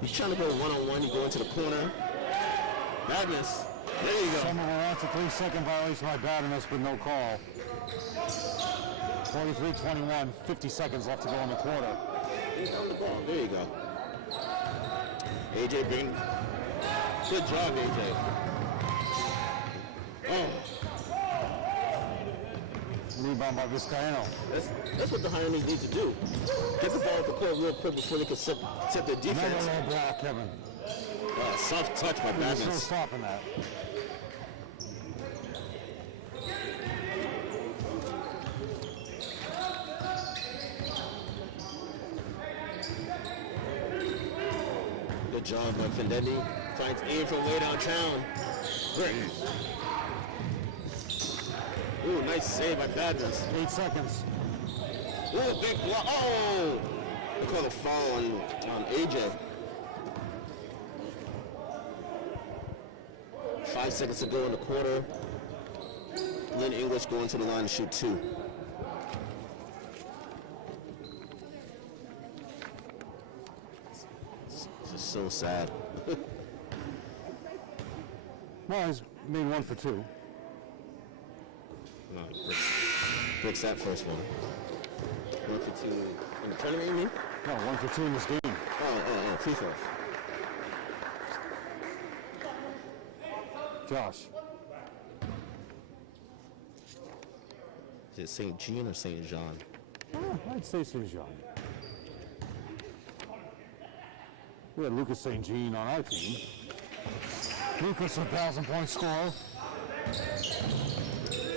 He's trying to go one-on-one. You go into the corner. Madness. There you go. Somerville wants a 3-second violation by Badamus, but no call. 43-21, 50 seconds left to go in the quarter. He's on the ball. There you go. AJ bring. Good job, AJ. Oh. Rebound by Vizcaino. That's what the Highlanders need to do. Get the ball at the court real quick before they can set their defense. Another low block, Kevin. Soft touch by There's no Badminton. stopping that. Good job by Fendendi. Finds Ian from way downtown. Great. Ooh, nice save by Badminton. 8 seconds. Ooh, big block. Oh! They call a foul on AJ. 5 seconds to go in the quarter. Lynn English going to the line to shoot 2. This is so sad. Well, he's made 1 for 2. No, breaks that first one. 1 for 2 in the tournament, you mean? No, 1 for 2 in this game. Oh, free throws. Josh. Is it St. Jean or St. Jean? Oh, I'd say St. Jean. We had Lucas St. Jean on our team. Lucas, 1,000-point scorer.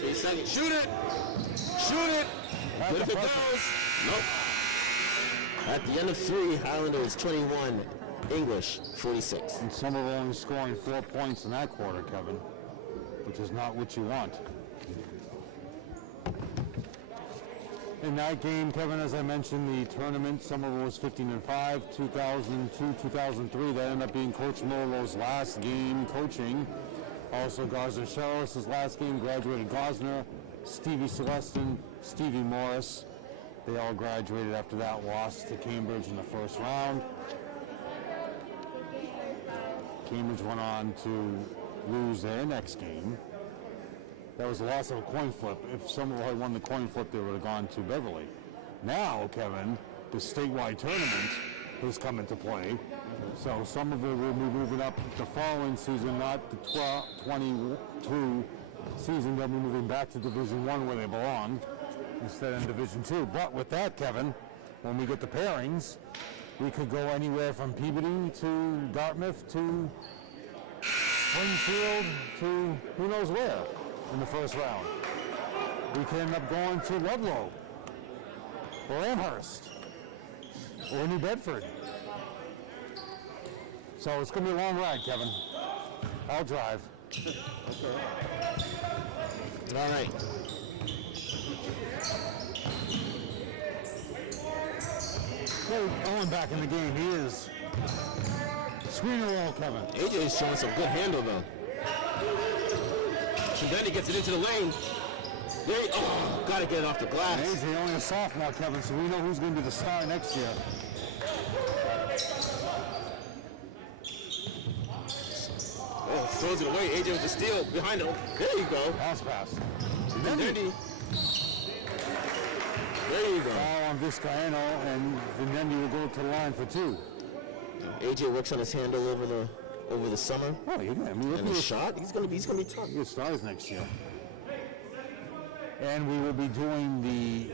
3 seconds. Shoot it! Shoot it! But if it goes, nope. At the end of 3, Highlanders 21, English 46. And Somerville only scoring 4 points in that quarter, Kevin, which is not what you want. In that game, Kevin, as I mentioned, the tournament, Somerville was 15-5, 2002-2003. That ended up being Coach Molo's last game coaching. Also, Gosner Charles' last game, graduated Gosner, Stevie Celestin, Stevie Morris. They all graduated after that, lost to Cambridge in the first round. Cambridge went on to lose their next game. That was the loss of a coin flip. If Somerville had won the coin flip, they would have gone to Beverly. Now, Kevin, the statewide tournament has come into play. So Somerville will be moving up the following season, not the 22 season. They'll be moving back to Division I where they belong instead of Division II. But with that, Kevin, when we get the pairings, we could go anywhere from Peabody to Dartmouth to Springfield to who knows where in the first round. We can end up going to Ludlow or Amherst or New Bedford. So it's going to be a long ride, Kevin. I'll drive. Okay. All right. Hey, Owen back in the game. He is. Screener wall, Kevin. AJ is showing some good handle, though. And then he gets it into the lane. Got to get it off the glass. AJ only a sophomore, Kevin, so we know who's going to be the star next year. Throws it away. AJ with the steal behind him. There you go. Pass. Vinendi. There you go. Foul on Vizcaino, and Vinendi will go to the line for two. AJ works on his handle over the summer. Oh, you're good. I mean, And his shot, he's gonna be tough. He stars next year. And we will be doing the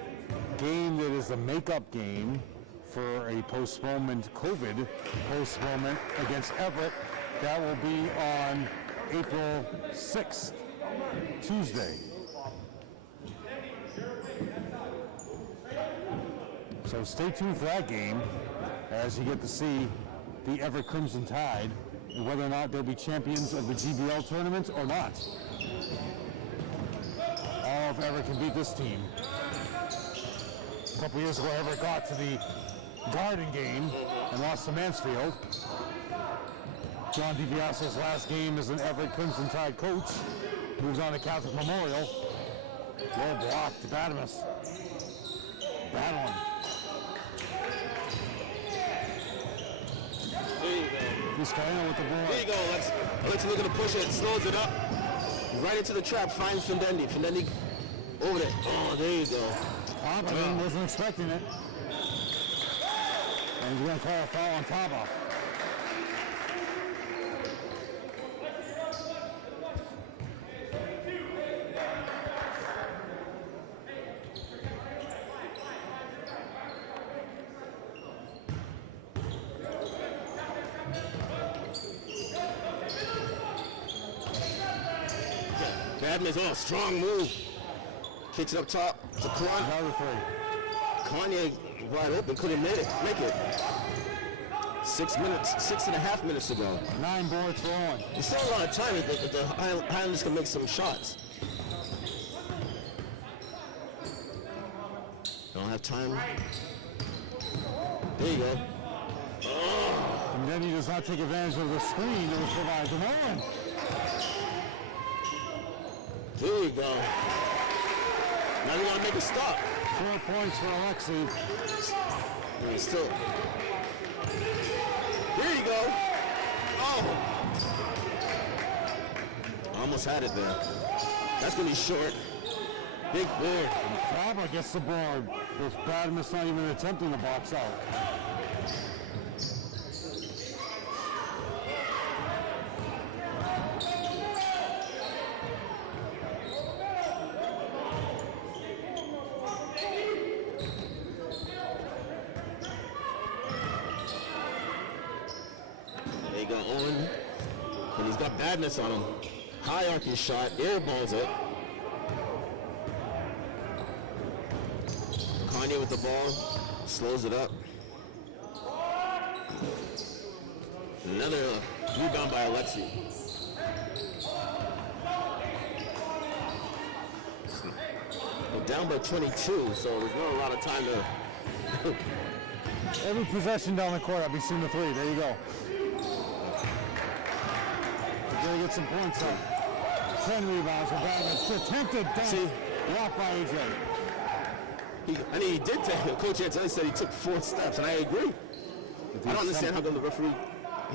game that is the makeup game for a COVID postponement against Everett. That will be on April 6th, Tuesday. So stay tuned for that game as you get to see the Everett Crimson Tide and whether or not they'll be champions of the GBL tournament or not. All if Everett can beat this team. A couple years ago, Everett got to the Garden game and lost to Mansfield. John DiBiaso's last game as an Everett Crimson Tide coach. Moves on to Catholic Memorial. Well blocked, Badamus. Battling. There you go. Vizcaino with the ball. There you go, Alex. Alex looking to push it, slows it up. Right into the trap, finds Findendi. Findendi over there. Oh, there you go. Taba wasn't expecting it. And he's going to call a foul on Taba. Badman's strong move. Kicks it up top to Kwan. Another three. Kanye wide open, couldn't make it. 6.5 minutes to go. 9 boards for Owen. There's still a lot of time if the Highlanders can make some shots. Don't have time. There you go. And then he does not take advantage of the screen that was provided to Owen. There you go. Now we gotta make a stop. 4 points for Alexi. And still. There you go. Oh. Almost had it there. That's gonna be short. Big board. Taba gets the board. With Badamus not even attempting to box out. Owen, and he's got badness on him. High arcing shot, air balls it. Kanye with the ball, slows it up. Another rebound by Alexi. down by 22, so there's not a lot of time to. Every possession down the court, I'll be seeing the three. There you go. We're going to get some points up. 10 rebounds for Bavich. Attempted dunk. Blocked by AJ. He did take. Coach Antonelli said he took 4 steps, and I agree. I don't understand how come the referee.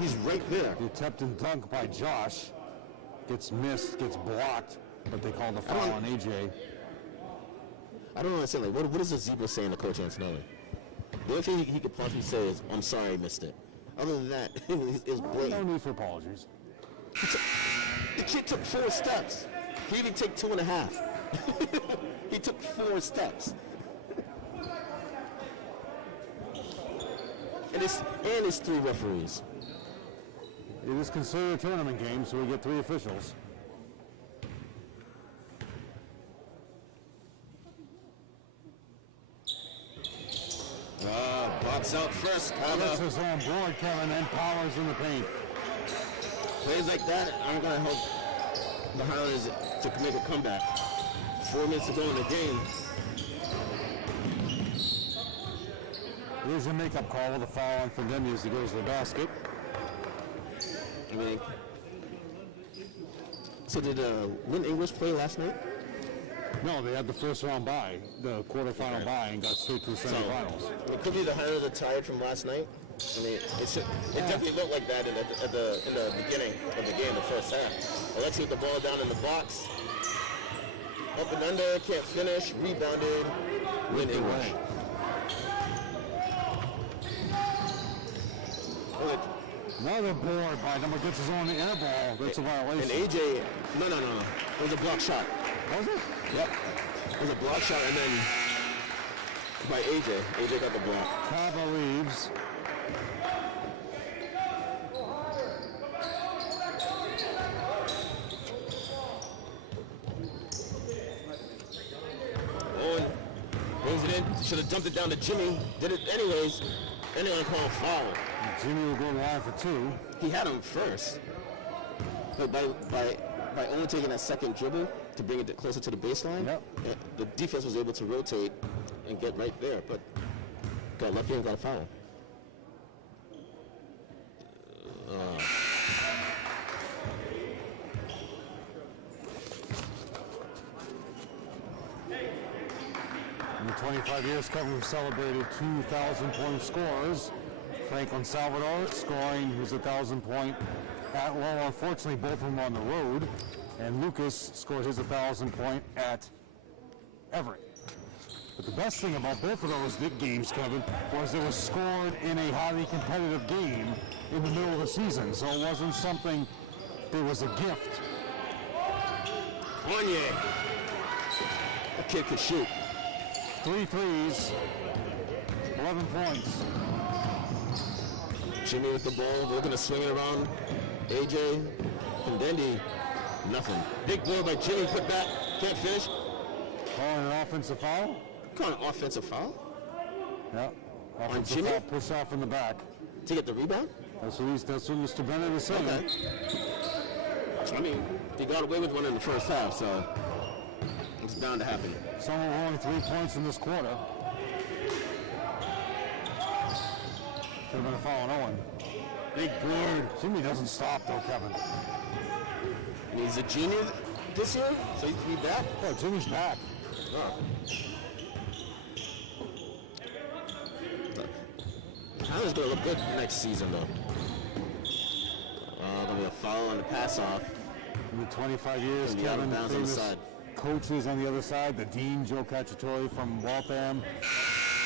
He's right there. The attempted dunk by Josh gets missed, gets blocked, but they call the foul on AJ. I don't understand. Like, what is the zebra saying to Coach Antonelli? The only thing he could possibly say is, "I'm sorry, I missed it." Other than that, it was blatant. No need for apologies. The kid took 4 steps. He didn't take 2.5. He took 4 steps. And it's 3 referees. It is considered a tournament game, so we get 3 officials. Box out first. This is on board, Kevin, and Powers in the paint. Plays like that aren't going to help the Highlanders to make a comeback. 4 minutes to go in the game. Here's a makeup call with a foul on Fendemi as he goes to the basket. I mean, so did Lynn English play last night? No, they had the first round bye, the quarterfinal bye, and got straight to the semifinals. So, it could be the Highlanders are tired from last night. I mean, it definitely looked like that in the beginning of the game, the first half. Alexi with the ball down in the box. Up and under, can't finish, rebounded, Lynn English. Another board by number gets his own air ball. That's a violation. And AJ, no. It was a block shot. Was it? Yep. It was a block shot, and then by AJ. AJ got the block. Kaba leaves. Owen brings it in. Should have dumped it down to Jimmy. Did it anyways. Anyone call a foul. Jimmy will go line for 2. He had him first. But by only taking that second dribble to bring it closer to the baseline, the defense was able to rotate and get right there. But got lucky and got a foul. In the 25 years, Kevin celebrated 2,000-point scores. Franklin Salvador scoring his 1,000-point at Low. Unfortunately, both of them on the road. And Lucas scored his 1,000-point at Everett. But the best thing about both of those games, Kevin, was it was scored in a highly competitive game in the middle of the season. So it wasn't something that was a gift. Kanye. That kid could shoot. 3 threes, 11 points. Jimmy with the ball, looking to swing it around. AJ, Condendi, nothing. Big ball by Jimmy, put back, can't finish. Calling an offensive foul? Calling an offensive foul? Yeah. Offensive foul, push off in the back. To get the rebound? That's what Mr. Bennett is saying. Okay. I mean, he got away with one in the first half, so it's bound to happen. Someone with only 3 points in this quarter. Could have been a foul on Owen. Big board. Jimmy doesn't stop though, Kevin. And he's a junior this year, so he's back? Oh, Jimmy's back. Oh. Tyler's going to look good next season, though. Going to be a foul on the pass-off. In the 25 years, And Kevin, on the famous side. coaches on the other side, the Dean, Joe Cacciatore from Waltham.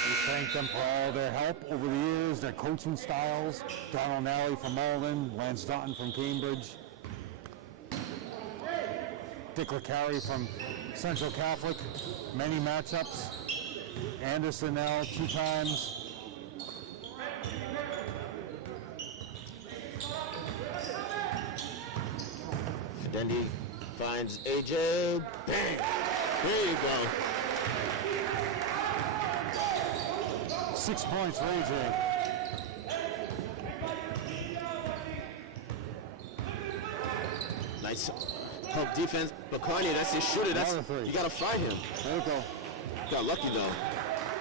We thank them for all their help over the years, their coaching styles. Donald Nally from Malden, Lance Dutton from Cambridge. Dick LeCarry from Central Catholic, many matchups. Anderson now 2 times. Fidendi finds AJ. Bang! There you go. 6 points for AJ. Nice help defense. But Kanye, that's his shooter. You got to find him. There you go. Got lucky though.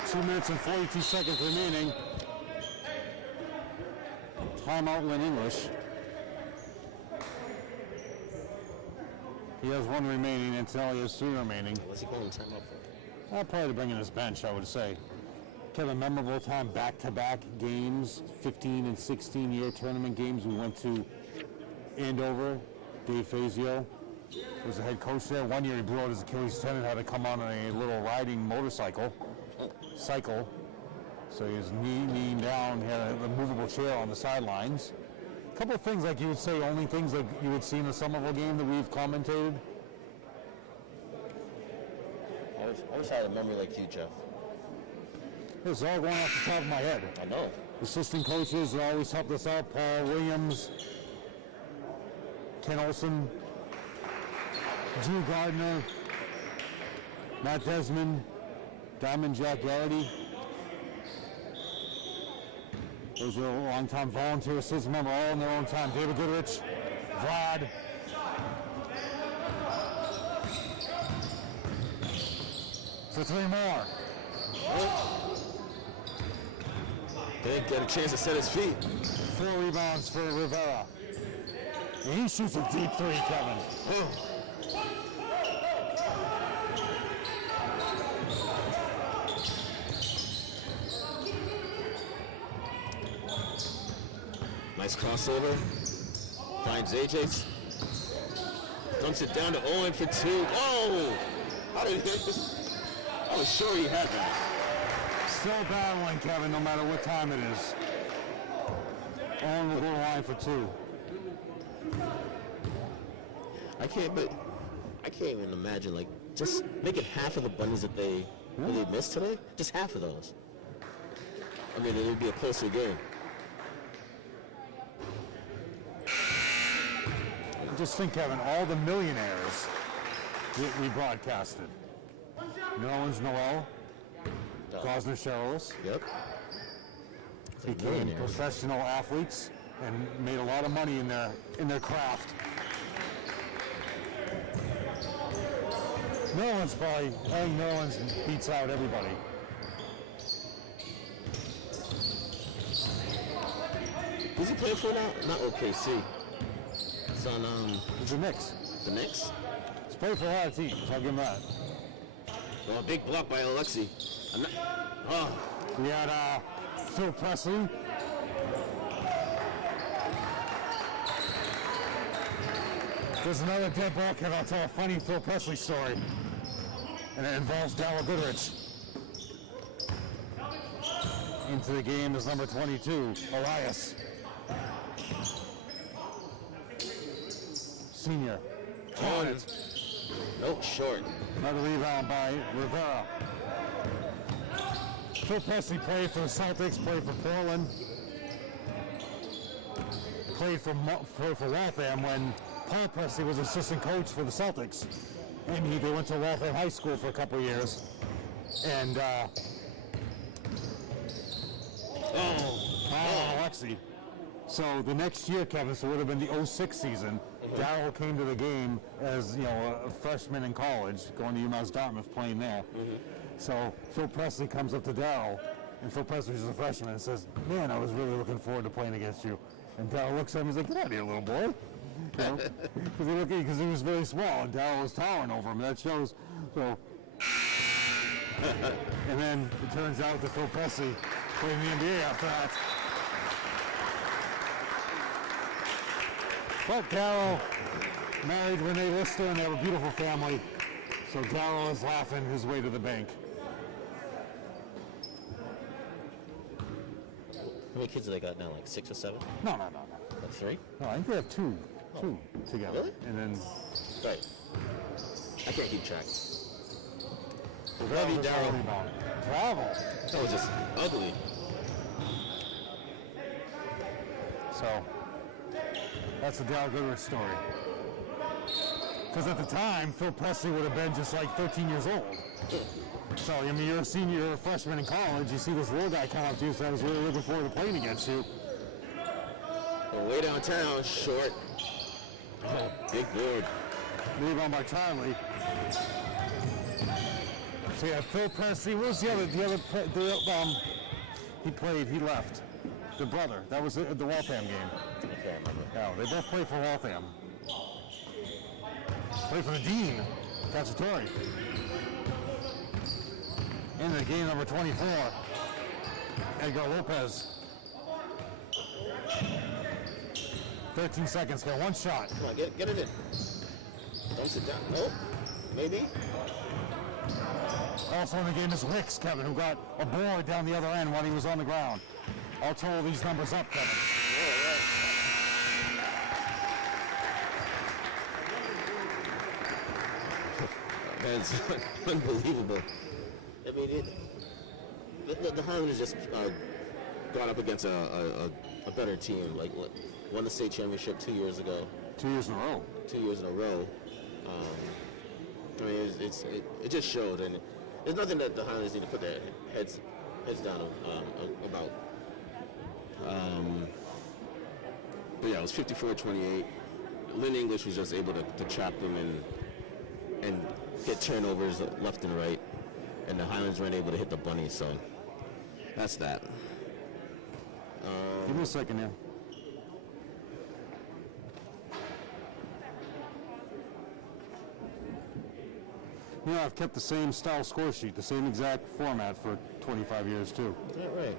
2 minutes and 42 seconds remaining. Timeout, Lynn English. He has 1 remaining, and Tourney has 3 remaining. What's he calling timeout for? Probably to bring in his bench, I would say. Kevin, memorable time, back-to-back games, 15 and 16-year tournament games. We went to Andover. Dave Fazio was the head coach there. 1 year he blew out his Achilles tendon, had to come on a little riding motorcycle. So he was kneeling down, had a movable chair on the sidelines. A couple of things like you would say, only things that you would see in the Somerville game that we've commentated. I wish I had a memory like you, Jeff. It's all going off the top of my head. I know. Assistant coaches that always helped us out, Paul Williams, Ken Olson, Drew Gardner, Matt Desmond, Diamond Jack Garrity. Those are long-time volunteer assistants, remember, all in their own time. David Goodrich, Vlad. For 3 more. Didn't get a chance to set his feet. 4 rebounds for Rivera. And he shoots a deep 3, Kevin. Nice crossover. Finds AJ. Dumps it down to Owen for 2. Oh! How did he hit this? I was sure he had that. Still battling, Kevin, no matter what time it is. Owen will go line for 2. I can't even imagine, like, just making half of the bunnies that they missed today. Just half of those. I mean, it would be a closer game. Just think, Kevin, all the millionaires that we broadcasted. Nerlens Noel, Gosner Sherrills, Yep. became professional athletes and made a lot of money in their craft. I think Nerlens beats out everybody. Who's he playing for now? Not OKC. It's on, It's the Knicks. the Knicks? He's played for a lot of teams, I'll give him that. Oh, a big block by Alexi. Oh, We had Phil Presley. There's another dead ball, Kevin. I'll tell a funny Phil Presley story. And it involves Darryl Goodrich. Into the game is number 22, Elias. Senior. oh, nope, short. Another rebound by Rivera. Phil Presley played for the Celtics, played for Portland, played for Waltham when Paul Presley was assistant coach for the Celtics. And they went to Waltham High School for a couple of years. And, Alexi. So the next year, Kevin, so it would have been the 06 season, Darryl came to the game as, a freshman in college, going to UMass Dartmouth, playing there. So Phil Presley comes up to Darryl, and Phil Presley's a freshman, and says, "Man, I was really looking forward to playing against you." And Darryl looks at him, he's like, "Get out of here, little boy." Because he was very small, and Darryl was towering over him. That shows. So, and then it turns out that Phil Presley played in the NBA after that. But Darryl married Renee Lister, and they have a beautiful family. So Darryl is laughing his way to the bank. How many kids do they got now? Like 6 or 7? No. Like 3? No, I think they have two together. Really? And then Right. I can't keep track. Love you, Darryl. Travel. That was just ugly. So that's the Darryl Goodrich story. Because at the time, Phil Presley would have been just like 13 years old. So, I mean, you're a senior, you're a freshman in college, you see this little guy come up to you, so I was really looking forward to playing against you. Well, way downtown, short. Oh, big board. Rebound by Charlie. So yeah, Phil Presley. What was the other? He left. The brother. That was the Waltham game. I can't remember. No, they both played for Waltham. Played for the Dean. Tourney. In the game number 24, Edgar Lopez. 13 seconds, got one shot. Come on, get it in. Don't sit down. Nope. Maybe. Also in the game is Wicks, Kevin, who got a board down the other end while he was on the ground. I'll total these numbers up, Kevin. That's unbelievable. I mean, the Highlanders just gone up against a better team. Like, won the state championship 2 years ago. 2 years in a row. 2 years in a row. I mean, it just showed, and there's nothing that the Highlanders need to put their heads down about. But yeah, it was 54-28. Lynn English was just able to trap them and get turnovers left and right, and the Highlanders weren't able to hit the bunny. So that's that. Give me a second here. You know, I've kept the same style score sheet, the same exact format for 25 years, too. Is that right?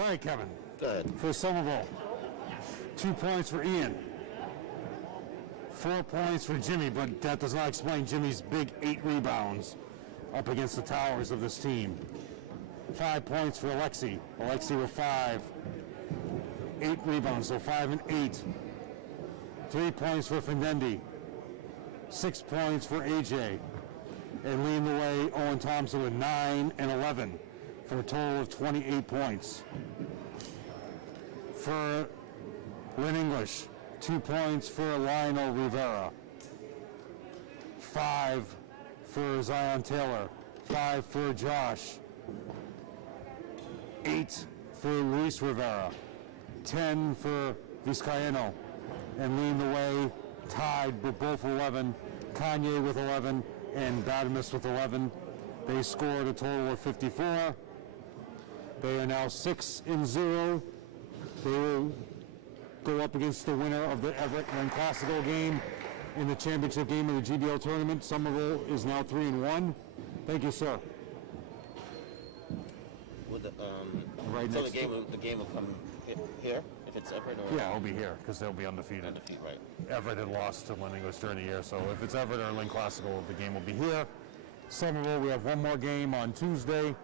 All right, Kevin. Go ahead. For Somerville, 2 points for Ian. 4 points for Jimmy, but that does not explain Jimmy's big 8 rebounds up against the towers of this team. 5 points for Alexi. Alexi with 5. 8 rebounds, so 5 and 8. 3 points for Findendi. 6 points for AJ. And leading the way, Owen Thompson with 9 and 11 for a total of 28 points. For Lynn English, 2 points for Lionel Rivera. 5 for Zion Taylor. 5 for Josh. 8 for Luis Rivera. 10 for Vizcaíno. And leading the way, tied with both 11, Kanye with 11 and Badamus with 11. They scored a total of 54. They are now 6-0. They will go up against the winner of the Everett Lynn Classical game in the championship game of the GBL tournament. Somerville is now 3-1. Thank you, sir. Would Right so next the game will come here if it's Everett, or Yeah, it'll be here because they'll be undefeated. undefeated, right? Everett had lost to Lynn English during the year, so if it's Everett or Lynn Classical, the game will be here. Somerville, we have one more game on Tuesday.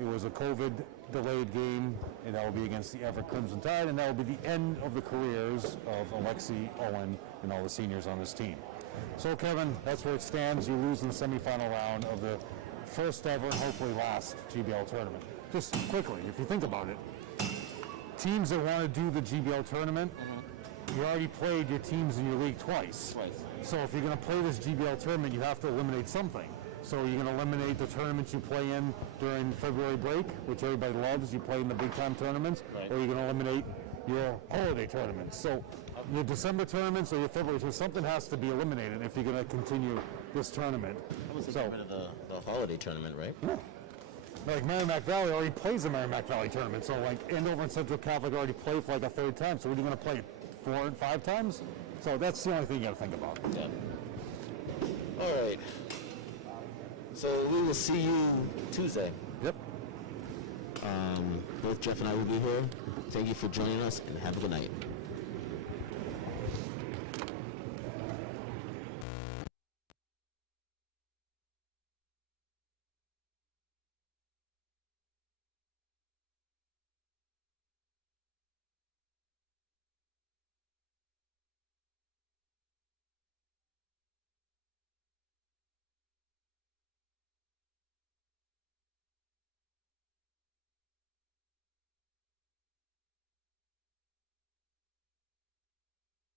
It was a COVID-delayed game, and that will be against the Everett Crimson Tide, and that will be the end of the careers of Alexi, Owen, and all the seniors on this team. So, Kevin, that's where it stands. You lose in the semifinal round of the first ever and hopefully last GBL tournament. Just quickly, if you think about it, teams that want to do the GBL tournament, you already played your teams in your league twice. So if you're going to play this GBL tournament, you have to eliminate something. So you're going to eliminate the tournaments you play in during February break, which everybody loves. You play in the big-time tournaments, or you're going to eliminate your holiday tournaments. So your December tournaments or your February tournaments, something has to be eliminated if you're going to continue this tournament. I was thinking rid of the holiday tournament, right? Yeah. Like Merrimack Valley already plays the Merrimack Valley tournament, so like Andover and Central Catholic already played for like a third time. So what are you going to play 4 and 5 times? So that's the only thing you got to think about. Yeah. All right. So we will see you Tuesday. Yep. Both Jeff and I will be here. Thank you for joining us, and have a good night.